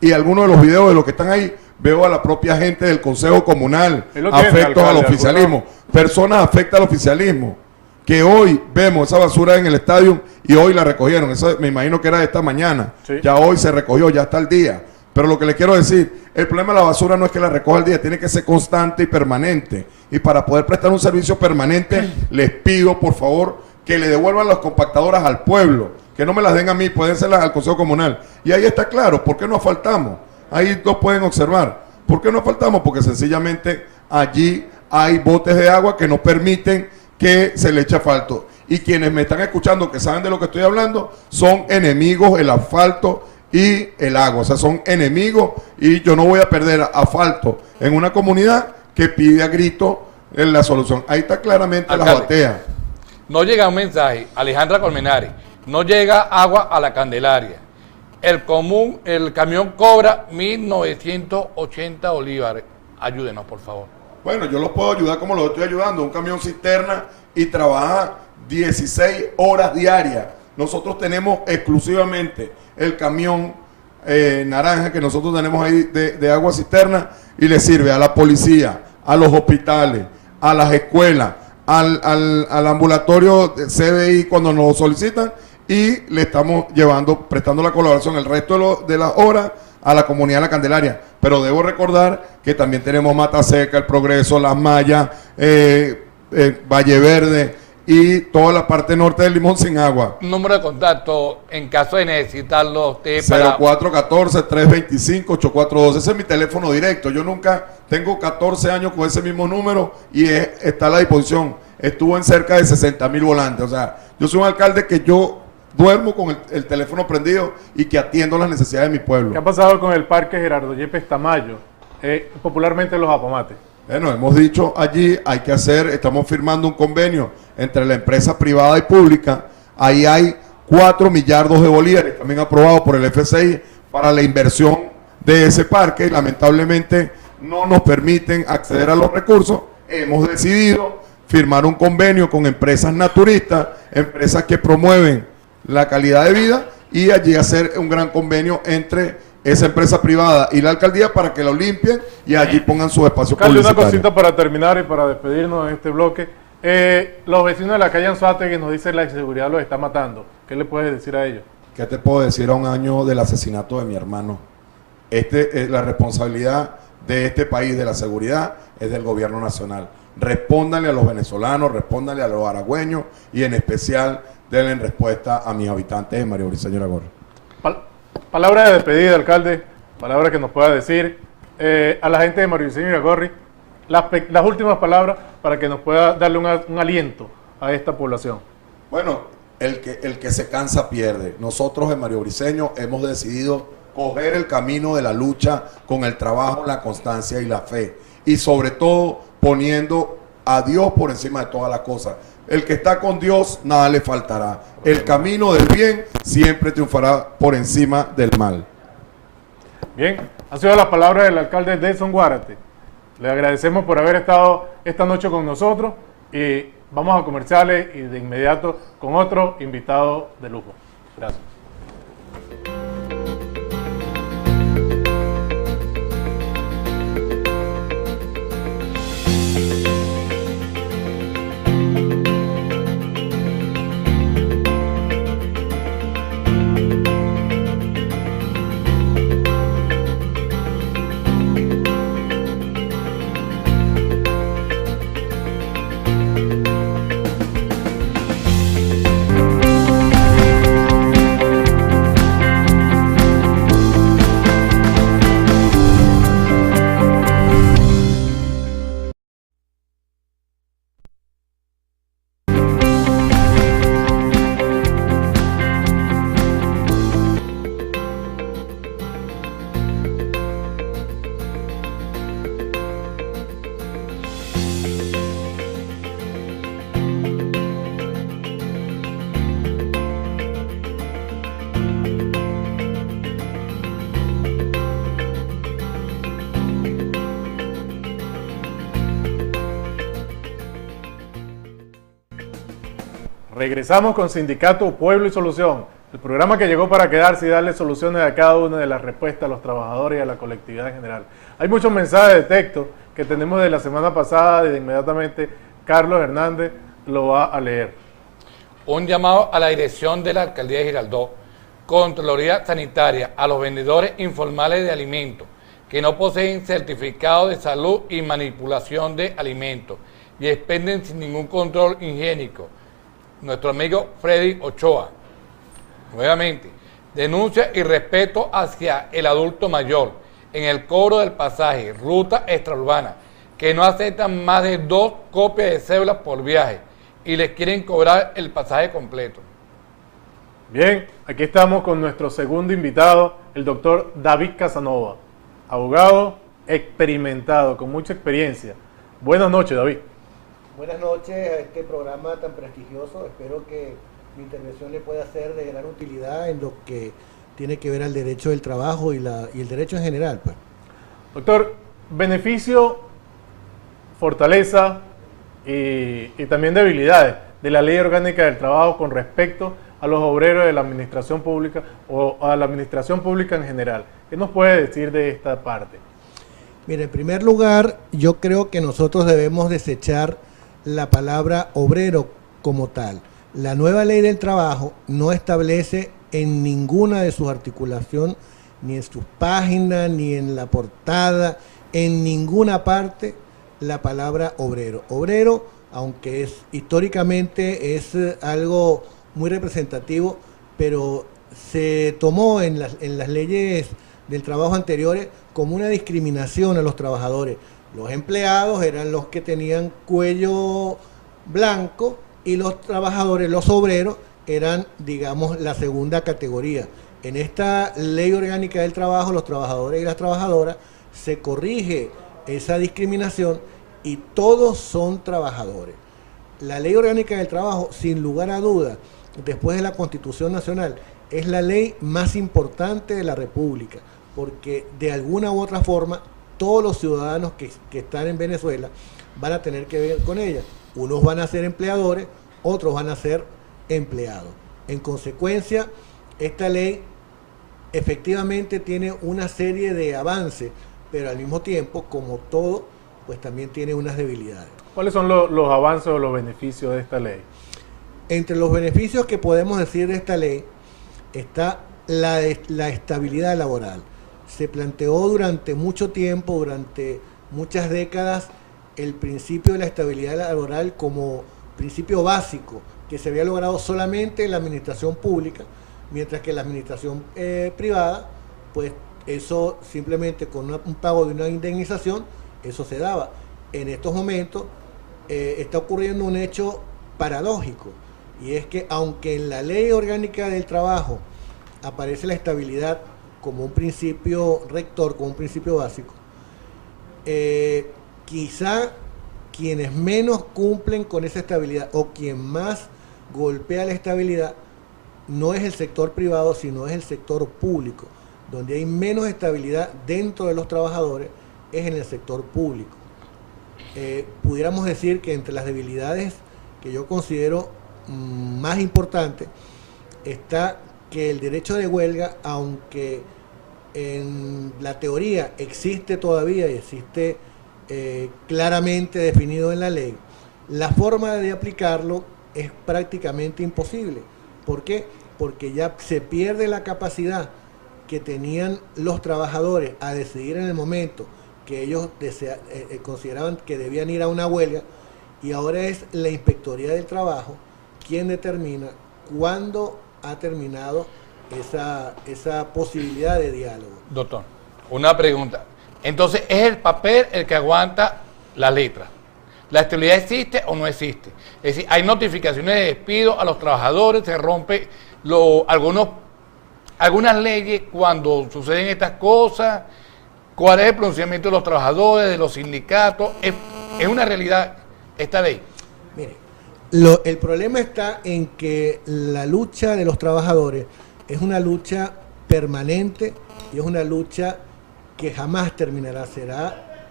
y algunos de los videos de los que están ahí, veo a la propia gente del Consejo Comunal, afectos al oficialismo, personas afectas al oficialismo, que hoy vemos esa basura en el estadio y hoy la recogieron, eso me imagino que era de esta mañana, sí. Ya hoy se recogió, ya está el día, pero lo que le quiero decir, el problema de la basura no es que la recoja el día, tiene que ser constante y permanente, y para poder prestar un servicio permanente, les pido por favor que le devuelvan las compactadoras al pueblo, que no me las den a mí, pueden ser al Consejo Comunal, y ahí está claro, ¿por qué no faltamos? Ahí lo pueden observar, ¿por qué no faltamos? Porque sencillamente allí hay botes de agua que no permiten que se le eche asfalto. Y quienes me están escuchando, que saben de lo que estoy hablando, son enemigos el asfalto y el agua. O sea, son enemigos y yo no voy a perder asfalto en una comunidad que pide a grito la solución. Ahí está claramente la batea. No llega un mensaje, Alejandra Colmenares, no llega agua a la Candelaria. El camión cobra 1.980 bolívares. Ayúdenos, por favor. Bueno, yo los puedo ayudar como los estoy ayudando. Un camión cisterna y trabaja 16 horas diarias. Nosotros tenemos exclusivamente el camión naranja que nosotros tenemos ahí de agua cisterna y le sirve a la policía, a los hospitales, a las escuelas, al ambulatorio CDI cuando nos lo solicitan y le estamos prestando la colaboración el resto de las horas a la comunidad de la Candelaria. Pero debo recordar que también tenemos Mata Seca, El Progreso, Las Mayas, Valle Verde y toda la parte norte del Limón sin agua. Número de contacto en caso de necesitarlo usted para... 0414-325-8412. Ese es mi teléfono directo. Yo nunca tengo 14 años con ese mismo número y está a la disposición. Estuvo en cerca de 60,000 volantes. O sea, yo soy un alcalde que yo duermo con el teléfono prendido y que atiendo las necesidades de mi pueblo. ¿Qué ha pasado con el Parque Gerardo Yepes Tamayo? Popularmente los Apamates. Bueno, hemos dicho allí, estamos firmando un convenio entre la empresa privada y pública. Ahí hay 4 millardos de bolívares, también aprobado por el FCI, para la inversión de ese parque. Lamentablemente no nos permiten acceder a los recursos. Hemos decidido firmar un convenio con empresas naturistas, empresas que promueven la calidad de vida, y allí hacer un gran convenio entre esa empresa privada y la alcaldía para que lo limpien y allí pongan sus espacios publicitarios. Una cosita para terminar y para despedirnos de este bloque. Los vecinos de la calle Anzoátegui nos dicen que la inseguridad los está matando. ¿Qué le puedes decir a ellos? ¿Qué te puedo decir a un año del asesinato de mi hermano? La responsabilidad de este país, de la seguridad, es del gobierno nacional. Respóndanle a los venezolanos, respóndanle a los aragüeños y en especial denle respuesta a mis habitantes de Mario Briceño Iragorri. Palabra de despedida, alcalde, palabra que nos pueda decir a la gente de Mario Briceño Iragorri, las últimas palabras para que nos pueda darle un aliento a esta población. Bueno, el que se cansa pierde. Nosotros en Mario Briceño hemos decidido coger el camino de la lucha con el trabajo, la constancia y la fe. Y sobre todo poniendo a Dios por encima de todas las cosas. El que está con Dios, nada le faltará. El camino del bien siempre triunfará por encima del mal. Bien, han sido las palabras del alcalde Delson Guárate. Les agradecemos por haber estado esta noche con nosotros y vamos a comerciales y de inmediato con otro invitado de lujo. Gracias. Regresamos con Sindicato Pueblo y Solución, el programa que llegó para quedarse y darle soluciones a cada una de las respuestas a los trabajadores y a la colectividad en general. Hay muchos mensajes de texto que tenemos de la semana pasada y de inmediatamente Carlos Hernández lo va a leer. Un llamado a la dirección de la Alcaldía de Girardot, Contraloría Sanitaria, a los vendedores informales de alimentos que no poseen certificado de salud y manipulación de alimentos y expenden sin ningún control higiénico. Nuestro amigo Freddy Ochoa, nuevamente, denuncia irrespeto hacia el adulto mayor en el cobro del pasaje, ruta extraurbana, que no aceptan más de 2 copias de cédula por viaje y les quieren cobrar el pasaje completo. Bien, aquí estamos con nuestro segundo invitado, el doctor David Casanova, abogado experimentado, con mucha experiencia. Buenas noches, David. Buenas noches a este programa tan prestigioso. Espero que mi intervención le pueda ser de gran utilidad en lo que tiene que ver al derecho del trabajo y el derecho en general, pues. Doctor, beneficio, fortaleza y también debilidades de la Ley Orgánica del Trabajo con respecto a los obreros de la administración pública o a la administración pública en general. ¿Qué nos puede decir de esta parte? Mire, en primer lugar, yo creo que nosotros debemos desechar la palabra obrero como tal. La nueva ley del trabajo no establece en ninguna de sus articulaciones, ni en sus páginas, ni en la portada, en ninguna parte, la palabra obrero. Obrero, aunque históricamente es algo muy representativo, pero se tomó en las leyes del trabajo anteriores como una discriminación a los trabajadores. Los empleados eran los que tenían cuello blanco y los trabajadores, los obreros, eran, digamos, la segunda categoría. En esta ley orgánica del trabajo, los trabajadores y las trabajadoras, se corrige esa discriminación y todos son trabajadores. La ley orgánica del trabajo, sin lugar a dudas, después de la Constitución Nacional, es la ley más importante de la República, porque de alguna u otra forma todos los ciudadanos que están en Venezuela van a tener que ver con ella. Unos van a ser empleadores, otros van a ser empleados. En consecuencia, esta ley efectivamente tiene una serie de avances, pero al mismo tiempo, como todo, pues también tiene unas debilidades. ¿Cuáles son los avances o los beneficios de esta ley? Entre los beneficios que podemos decir de esta ley está la estabilidad laboral. Se planteó durante mucho tiempo, durante muchas décadas, el principio de la estabilidad laboral como principio básico, que se había logrado solamente en la administración pública, mientras que en la administración privada, pues eso simplemente con un pago de una indemnización, eso se daba. En estos momentos está ocurriendo un hecho paradójico, y es que aunque en la Ley Orgánica del Trabajo aparece la estabilidad como un principio rector, como un principio básico, quizá quienes menos cumplen con esa estabilidad o quien más golpea la estabilidad no es el sector privado, sino es el sector público. Donde hay menos estabilidad dentro de los trabajadores es en el sector público. pudiéramos decir que entre las debilidades que yo considero más importantes está que el derecho de huelga, aunque en la teoría existe todavía y existe claramente definido en la ley, la forma de aplicarlo es prácticamente imposible. ¿Por qué? Porque ya se pierde la capacidad que tenían los trabajadores a decidir en el momento que ellos consideraban que debían ir a una huelga, y ahora es la Inspectoría del Trabajo quien determina cuándo ha terminado esa posibilidad de diálogo. Doctor, una pregunta. Entonces, ¿es el papel el que aguanta la letra? ¿La estabilidad existe o no existe? Es decir, hay notificaciones de despido a los trabajadores, se rompe algunas leyes cuando suceden estas cosas. ¿Cuál es el pronunciamiento de los trabajadores, de los sindicatos? ¿Es una realidad esta ley? Mire, el problema está en que la lucha de los trabajadores es una lucha permanente y es una lucha que jamás terminará,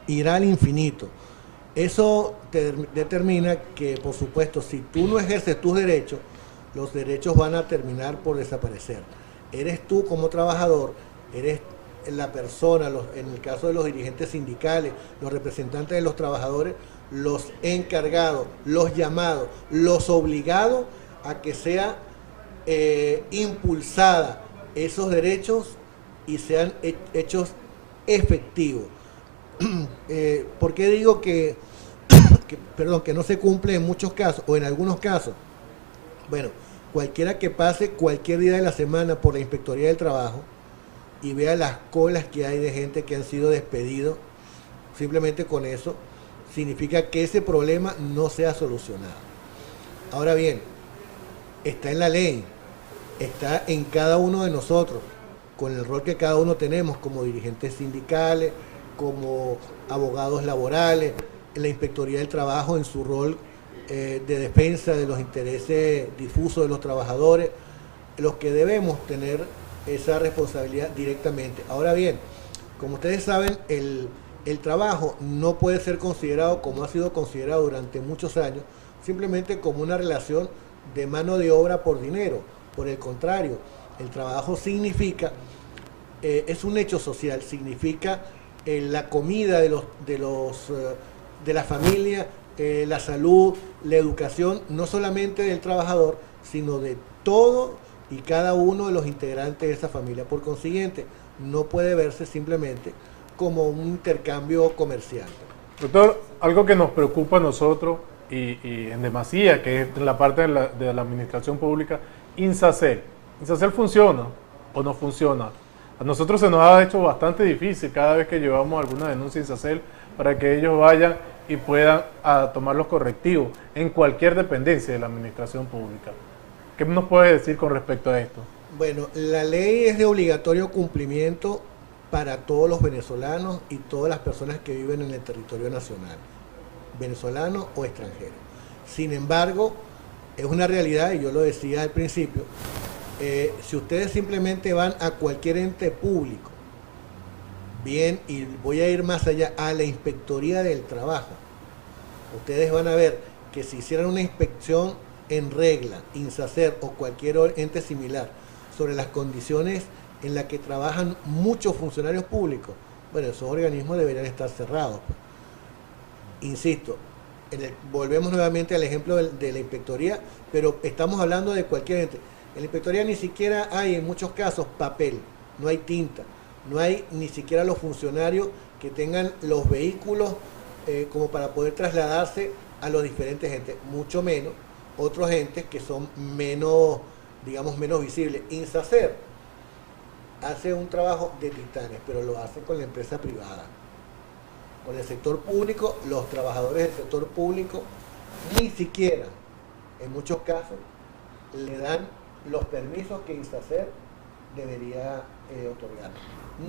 irá al infinito. Eso determina que, por supuesto, si tú no ejerces tus derechos, los derechos van a terminar por desaparecer. Eres tú como trabajador, eres la persona, en el caso de los dirigentes sindicales, los representantes de los trabajadores, los encargados, los llamados, los obligados a que sea impulsada esos derechos y sean hechos efectivos. ¿Por qué digo que no se cumple en muchos casos o en algunos casos? Bueno, cualquiera que pase cualquier día de la semana por la Inspectoría del Trabajo y vea las colas que hay de gente que han sido despedidos, simplemente con eso significa que ese problema no se ha solucionado. Ahora bien, está en la ley, está en cada uno de nosotros, con el rol que cada uno tenemos como dirigentes sindicales, como abogados laborales, en la Inspectoría del Trabajo en su rol de defensa de los intereses difusos de los trabajadores, los que debemos tener esa responsabilidad directamente. Ahora bien, como ustedes saben, el trabajo no puede ser considerado como ha sido considerado durante muchos años, simplemente como una relación de mano de obra por dinero. Por el contrario, el trabajo significa, es un hecho social, significa la comida de la familia, la salud, la educación, no solamente del trabajador, sino de todo y cada uno de los integrantes de esa familia. Por consiguiente, no puede verse simplemente como un intercambio comercial. Doctor, algo que nos preocupa a nosotros y en demasía, que es la parte de la administración pública, INSACEL. ¿INSACEL funciona o no funciona? A nosotros se nos ha hecho bastante difícil cada vez que llevamos alguna denuncia a INSACEL para que ellos vayan y puedan tomar los correctivos en cualquier dependencia de la administración pública. ¿Qué nos puede decir con respecto a esto? Bueno, la ley es de obligatorio cumplimiento para todos los venezolanos y todas las personas que viven en el territorio nacional, venezolanos o extranjeros. Sin embargo, es una realidad, y yo lo decía al principio, si ustedes simplemente van a cualquier ente público, bien, y voy a ir más allá, a la Inspectoría del Trabajo, ustedes van a ver que si hicieran una inspección en regla, INSACER o cualquier ente similar, sobre las condiciones en las que trabajan muchos funcionarios públicos, bueno, esos organismos deberían estar cerrados. Insisto, volvemos nuevamente al ejemplo de la inspectoría, pero estamos hablando de cualquier ente. En la inspectoría ni siquiera hay, en muchos casos, papel, no hay tinta, no hay ni siquiera los funcionarios que tengan los vehículos como para poder trasladarse a los diferentes entes, mucho menos otros entes que son menos, digamos, menos visibles. INSACER hace un trabajo de titanes, pero lo hace con la empresa privada. Con el sector público, los trabajadores del sector público ni siquiera, en muchos casos, le dan los permisos que INSACER debería otorgar.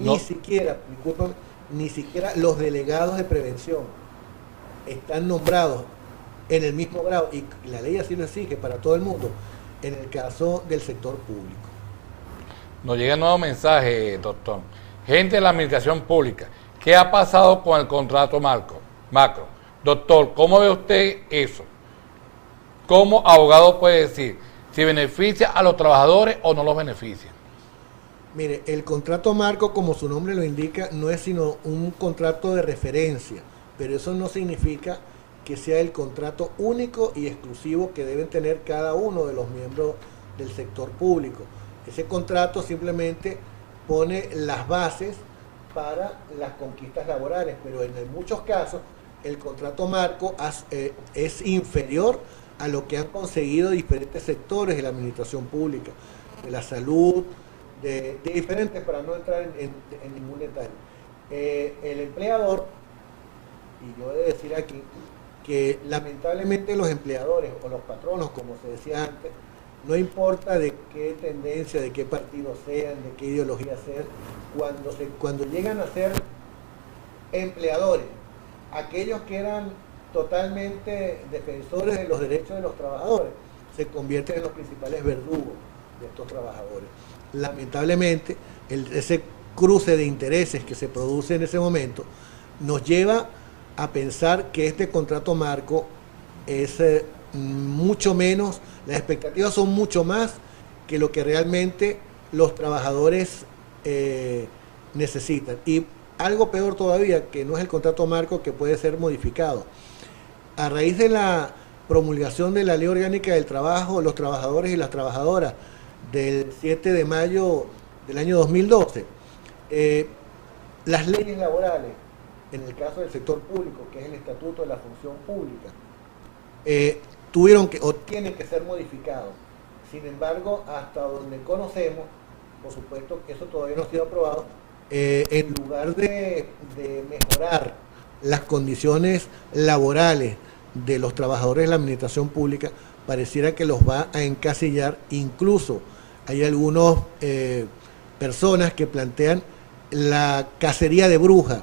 Ni siquiera, discúlpame, ni siquiera los delegados de prevención están nombrados en el mismo grado, y la ley así lo exige para todo el mundo, en el caso del sector público. Nos llega un nuevo mensaje, doctor. Gente de la administración pública, ¿qué ha pasado con el contrato macro? Doctor, ¿cómo ve usted eso? ¿Cómo abogado puede decir si beneficia a los trabajadores o no los beneficia? Mire, el contrato marco, como su nombre lo indica, no es sino un contrato de referencia, pero eso no significa que sea el contrato único y exclusivo que deben tener cada uno de los miembros del sector público. Ese contrato simplemente pone las bases para las conquistas laborales, pero en muchos casos el contrato marco es inferior a lo que han conseguido diferentes sectores de la administración pública, de la salud, de diferentes, para no entrar en ningún detalle. El empleador, y yo he de decir aquí, que lamentablemente los empleadores o los patronos, como se decía antes, no importa de qué tendencia, de qué partido sean, de qué ideología sean, cuando llegan a ser empleadores, aquellos que eran totalmente defensores de los derechos de los trabajadores, se convierten en los principales verdugos de estos trabajadores. Lamentablemente, ese cruce de intereses que se produce en ese momento nos lleva a pensar que este contrato marco es mucho menos, las expectativas son mucho más que lo que realmente los trabajadores necesitan. Y algo peor todavía, que no es el contrato marco, que puede ser modificado. A raíz de la promulgación de la Ley Orgánica del Trabajo, los trabajadores y las trabajadoras del 7 de mayo del año 2012, las leyes laborales, en el caso del sector público, que es el Estatuto de la Función Pública, tuvieron que o tienen que ser modificados. Sin embargo, hasta donde conocemos, por supuesto que eso todavía no ha sido aprobado, en lugar de mejorar las condiciones laborales de los trabajadores de la administración pública, pareciera que los va a encasillar. Incluso hay algunas personas que plantean la cacería de brujas,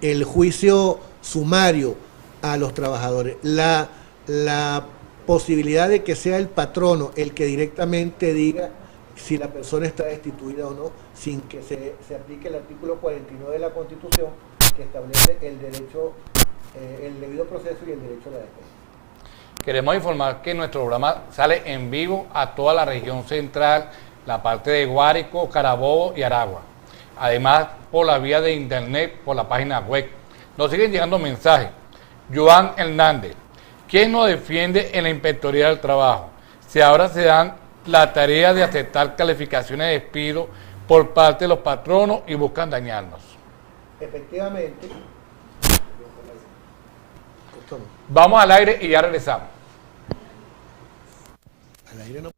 el juicio sumario a los trabajadores, la posibilidad de que sea el patrono el que directamente diga si la persona está destituida o no, sin que se aplique el artículo 49 de la Constitución, que establece el derecho, el debido proceso y el derecho a la defensa. Queremos informar que nuestro programa sale en vivo a toda la región central, la parte de Guárico, Carabobo y Aragua. Además, por la vía de internet, por la página web. Nos siguen llegando mensajes. Joan Hernández, ¿quién nos defiende en la Inspectoría del Trabajo? Si ahora se dan la tarea de aceptar calificaciones de despido por parte de los patronos y buscan dañarnos. Efectivamente. Vamos al aire y ya regresamos. Al aire no.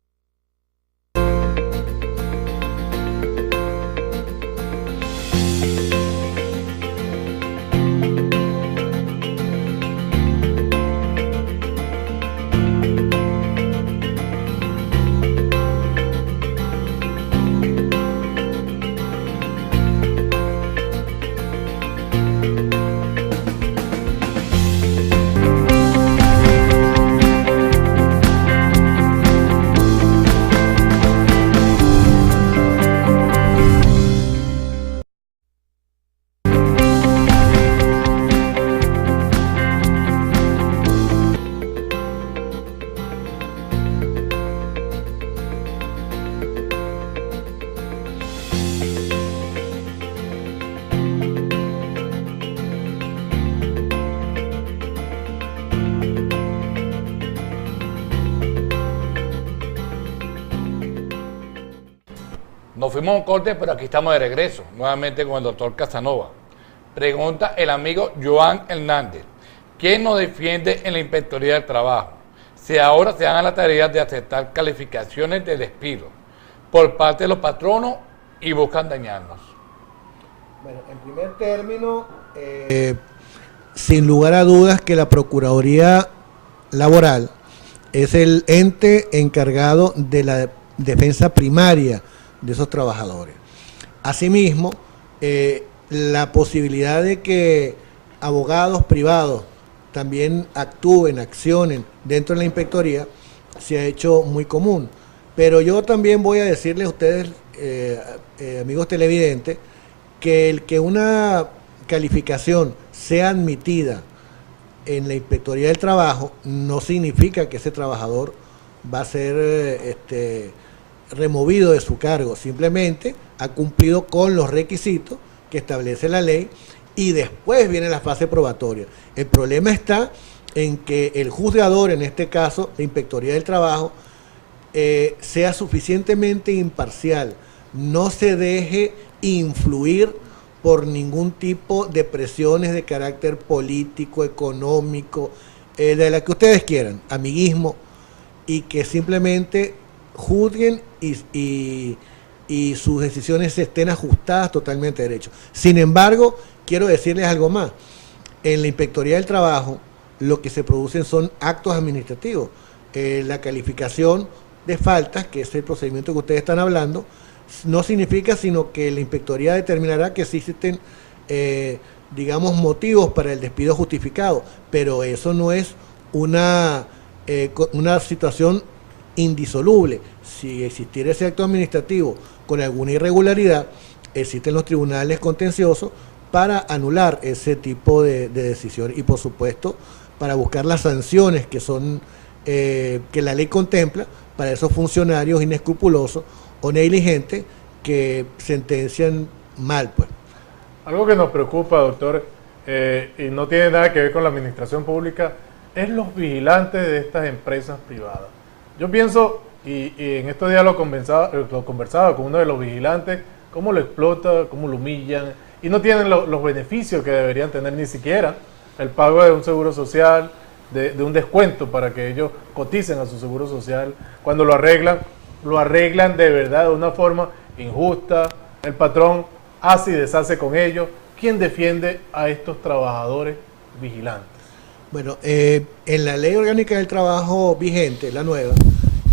Nos fuimos a un corte, pero aquí estamos de regreso, nuevamente con el doctor Casanova. Pregunta el amigo Joan Hernández, ¿quién nos defiende en la Inspectoría del Trabajo? Si ahora se dan a la tarea de aceptar calificaciones de despido por parte de los patronos y buscan dañarnos. Bueno, en primer término, sin lugar a dudas que la Procuraduría Laboral es el ente encargado de la defensa primaria de esos trabajadores. Asimismo, la posibilidad de que abogados privados también actúen, accionen dentro de la inspectoría se ha hecho muy común. Pero yo también voy a decirles a ustedes, amigos televidentes, que el que una calificación sea admitida en la Inspectoría del Trabajo no significa que ese trabajador va a ser removido de su cargo, simplemente ha cumplido con los requisitos que establece la ley y después viene la fase probatoria. El problema está en que el juzgador, en este caso la Inspectoría del Trabajo, sea suficientemente imparcial, no se deje influir por ningún tipo de presiones de carácter político, económico, de la que ustedes quieran, amiguismo, y que simplemente juzguen y sus decisiones estén ajustadas totalmente a derecho. Sin embargo, quiero decirles algo más. En la Inspectoría del Trabajo, lo que se producen son actos administrativos. La calificación de faltas, que es el procedimiento que ustedes están hablando, no significa sino que la Inspectoría determinará que existen, digamos, motivos para el despido justificado, pero eso no es una situación indisoluble. Si existiera ese acto administrativo con alguna irregularidad, existen los tribunales contenciosos para anular ese tipo de decisiones y, por supuesto, para buscar las sanciones que son que la ley contempla para esos funcionarios inescrupulosos o negligentes que sentencian mal, pues. Algo que nos preocupa, doctor, y no tiene nada que ver con la administración pública, es los vigilantes de estas empresas privadas. Yo pienso, y en estos días lo conversaba con uno de los vigilantes, cómo lo explota, cómo lo humillan, y no tienen los beneficios que deberían tener, ni siquiera el pago de un seguro social, de un descuento para que ellos coticen a su seguro social. Cuando lo arreglan de verdad de una forma injusta, el patrón hace y deshace con ellos. ¿Quién defiende a estos trabajadores vigilantes? Bueno, en la Ley Orgánica del Trabajo vigente, la nueva,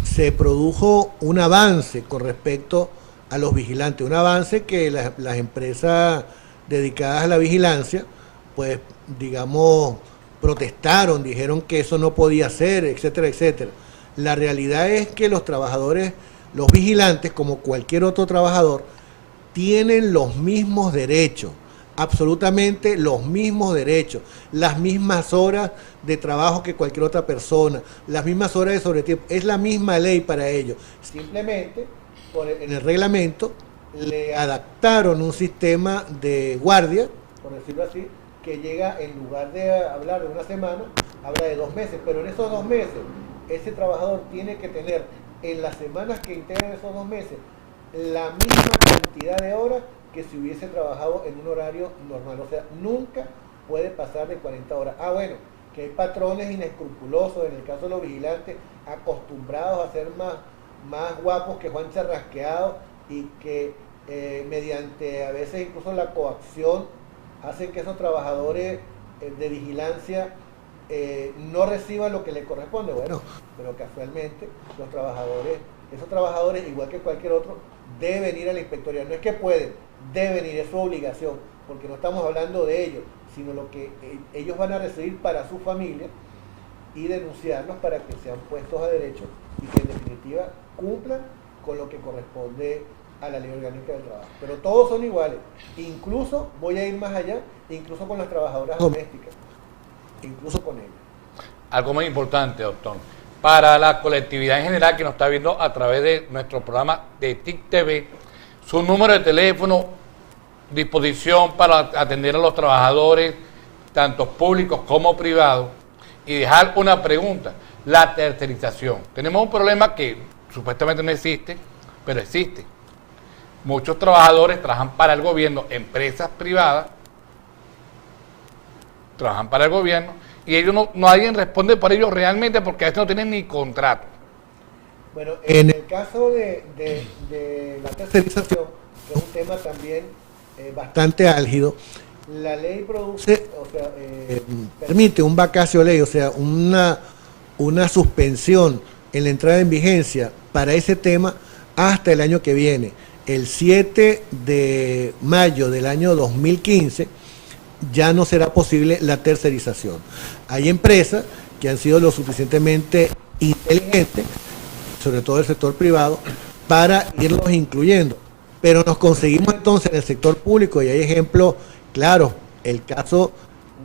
se produjo un avance con respecto a los vigilantes, un avance que las empresas dedicadas a la vigilancia, pues, digamos, protestaron, dijeron que eso no podía ser, etcétera, etcétera. La realidad es que los trabajadores, los vigilantes, como cualquier otro trabajador, tienen los mismos derechos, absolutamente los mismos derechos, las mismas horas de trabajo que cualquier otra persona, las mismas horas de sobretiempo, es la misma ley para ellos. Simplemente, en el reglamento, le adaptaron un sistema de guardia, por decirlo así, que llega, en lugar de hablar de una semana, habla de 2 meses, pero en esos 2 meses, ese trabajador tiene que tener, en las semanas que integran esos 2 meses, la misma cantidad de horas que si hubiese trabajado en un horario normal. O sea, nunca puede pasar de 40 horas. Ah, bueno, que hay patrones inescrupulosos, en el caso de los vigilantes, acostumbrados a ser más guapos que Juan Charrasqueado y que mediante a veces incluso la coacción hacen que esos trabajadores de vigilancia no reciban lo que les corresponde. Bueno, pero casualmente esos trabajadores, igual que cualquier otro, deben ir a la inspectoría. No es que pueden, deben ir, es su obligación, porque no estamos hablando de ellos, sino lo que ellos van a recibir para su familia y denunciarlos para que sean puestos a derecho y que en definitiva cumplan con lo que corresponde a la Ley Orgánica del Trabajo. Pero todos son iguales, incluso, voy a ir más allá, incluso con las trabajadoras domésticas, incluso con ellas. Algo muy importante, doctor, para la colectividad en general que nos está viendo a través de nuestro programa de TIC TV, su número de teléfono, disposición para atender a los trabajadores, tanto públicos como privados, y dejar una pregunta: la tercerización. Tenemos un problema que supuestamente no existe, pero existe. Muchos trabajadores trabajan para el gobierno, empresas privadas, trabajan para el gobierno, y ellos nadie responde por ellos realmente porque a veces no tienen ni contrato. Bueno, en el caso de la tercerización, que es un tema también bastante álgido, la ley permite un vacatio ley, o sea, una suspensión en la entrada en vigencia para ese tema hasta el año que viene. El 7 de mayo del año 2015 ya no será posible la tercerización. Hay empresas que han sido lo suficientemente inteligentes, sobre todo el sector privado, para irlos incluyendo. Pero nos conseguimos entonces en el sector público, y hay ejemplos claros, el caso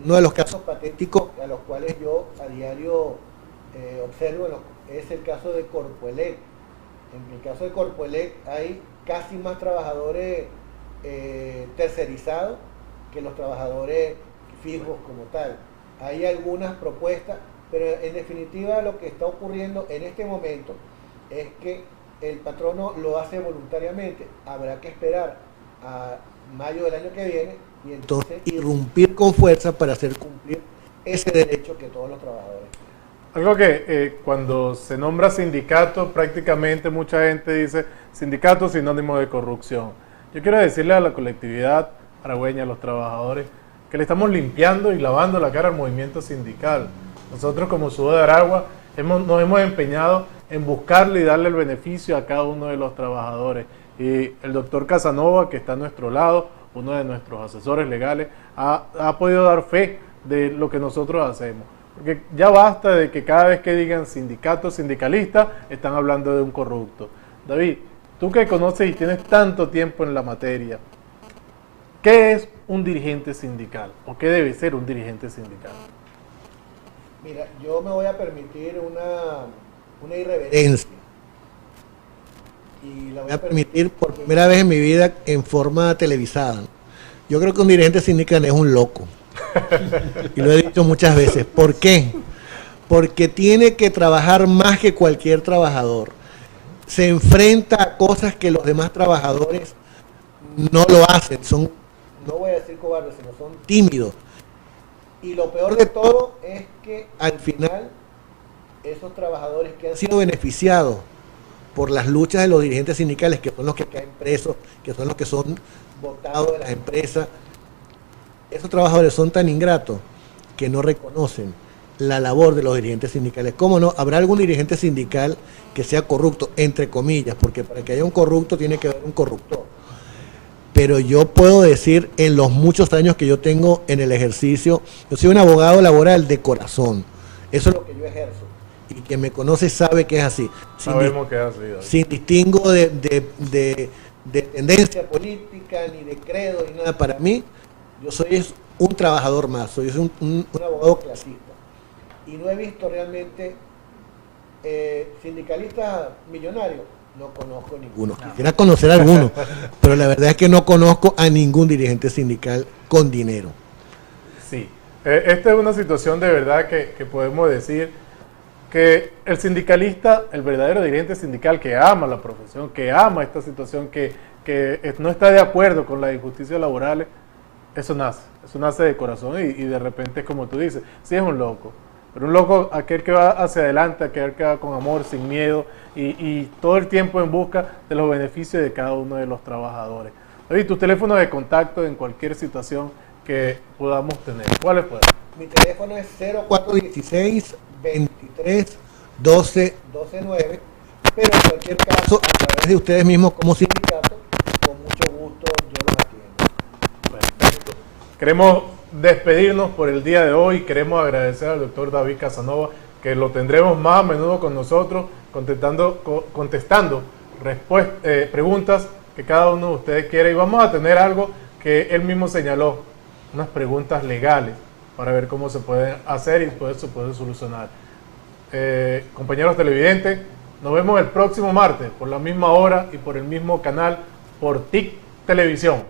Uno de los casos patéticos a los cuales yo a diario observo es el caso de Corpoelec. En el caso de Corpoelec hay casi más trabajadores tercerizados que los trabajadores fijos como tal. Hay algunas propuestas, pero en definitiva lo que está ocurriendo en este momento es que el patrono lo hace voluntariamente. Habrá que esperar a mayo del año que viene y entonces irrumpir con fuerza para hacer cumplir ese derecho que todos los trabajadores tienen. Algo que cuando se nombra sindicato, prácticamente mucha gente dice sindicato sinónimo de corrupción. Yo quiero decirle a la colectividad aragüeña, a los trabajadores, que le estamos limpiando y lavando la cara al movimiento sindical. Nosotros como Sudó de Aragua nos hemos empeñado en buscarle y darle el beneficio a cada uno de los trabajadores. Y el doctor Casanova, que está a nuestro lado, uno de nuestros asesores legales, ha podido dar fe de lo que nosotros hacemos. Porque ya basta de que cada vez que digan sindicato, sindicalista, están hablando de un corrupto. David, tú que conoces y tienes tanto tiempo en la materia, ¿qué es un dirigente sindical? ¿O qué debe ser un dirigente sindical? Mira, yo me voy a permitir una irreverencia. Y la voy a permitir por primera vez en mi vida en forma televisada. Yo creo que un dirigente sindical es un loco. Y lo he dicho muchas veces. ¿Por qué? Porque tiene que trabajar más que cualquier trabajador. Se enfrenta a cosas que los demás trabajadores no lo hacen. Son, no voy a decir cobardes, sino son tímidos. Y lo peor de todo es que al final esos trabajadores que han sido beneficiados por las luchas de los dirigentes sindicales, que son los que caen presos, que son los que son votados de las empresas, esos trabajadores son tan ingratos que no reconocen la labor de los dirigentes sindicales. ¿Cómo no? Habrá algún dirigente sindical que sea corrupto, entre comillas, porque para que haya un corrupto tiene que haber un corruptor. Pero yo puedo decir, en los muchos años que yo tengo en el ejercicio, yo soy un abogado laboral de corazón. Eso es lo que yo ejerzo. Y quien me conoce sabe que es así. Sabemos que es así. Sin distingo de tendencia política, ni de credo, ni nada. Para mí, yo soy un trabajador más, soy un abogado clasista. Y no he visto realmente sindicalistas millonarios. No conozco ninguno. Quisiera conocer a alguno, pero la verdad es que no conozco a ningún dirigente sindical con dinero. Sí, esta es una situación de verdad que podemos decir que el sindicalista, el verdadero dirigente sindical que ama la profesión, que ama esta situación, que no está de acuerdo con las injusticias laborales, eso nace de corazón y de repente, como tú dices, sí es un loco. Pero un loco, aquel que va hacia adelante, aquel que va con amor, sin miedo y todo el tiempo en busca de los beneficios de cada uno de los trabajadores. David, tu teléfono de contacto en cualquier situación que podamos tener. ¿Cuáles pueden? Mi teléfono es 0416 23 12 12 9, pero en cualquier caso, a través de ustedes mismos como sindicato, con mucho gusto yo los atiendo. Perfecto. Queremos despedirnos por el día de hoy. Queremos agradecer al doctor David Casanova, que lo tendremos más a menudo con nosotros, contestando preguntas que cada uno de ustedes quiere. Y vamos a tener algo que él mismo señaló, unas preguntas legales para ver cómo se pueden hacer y después se puede solucionar. Compañeros televidentes, nos vemos el próximo martes por la misma hora y por el mismo canal, por TIC Televisión.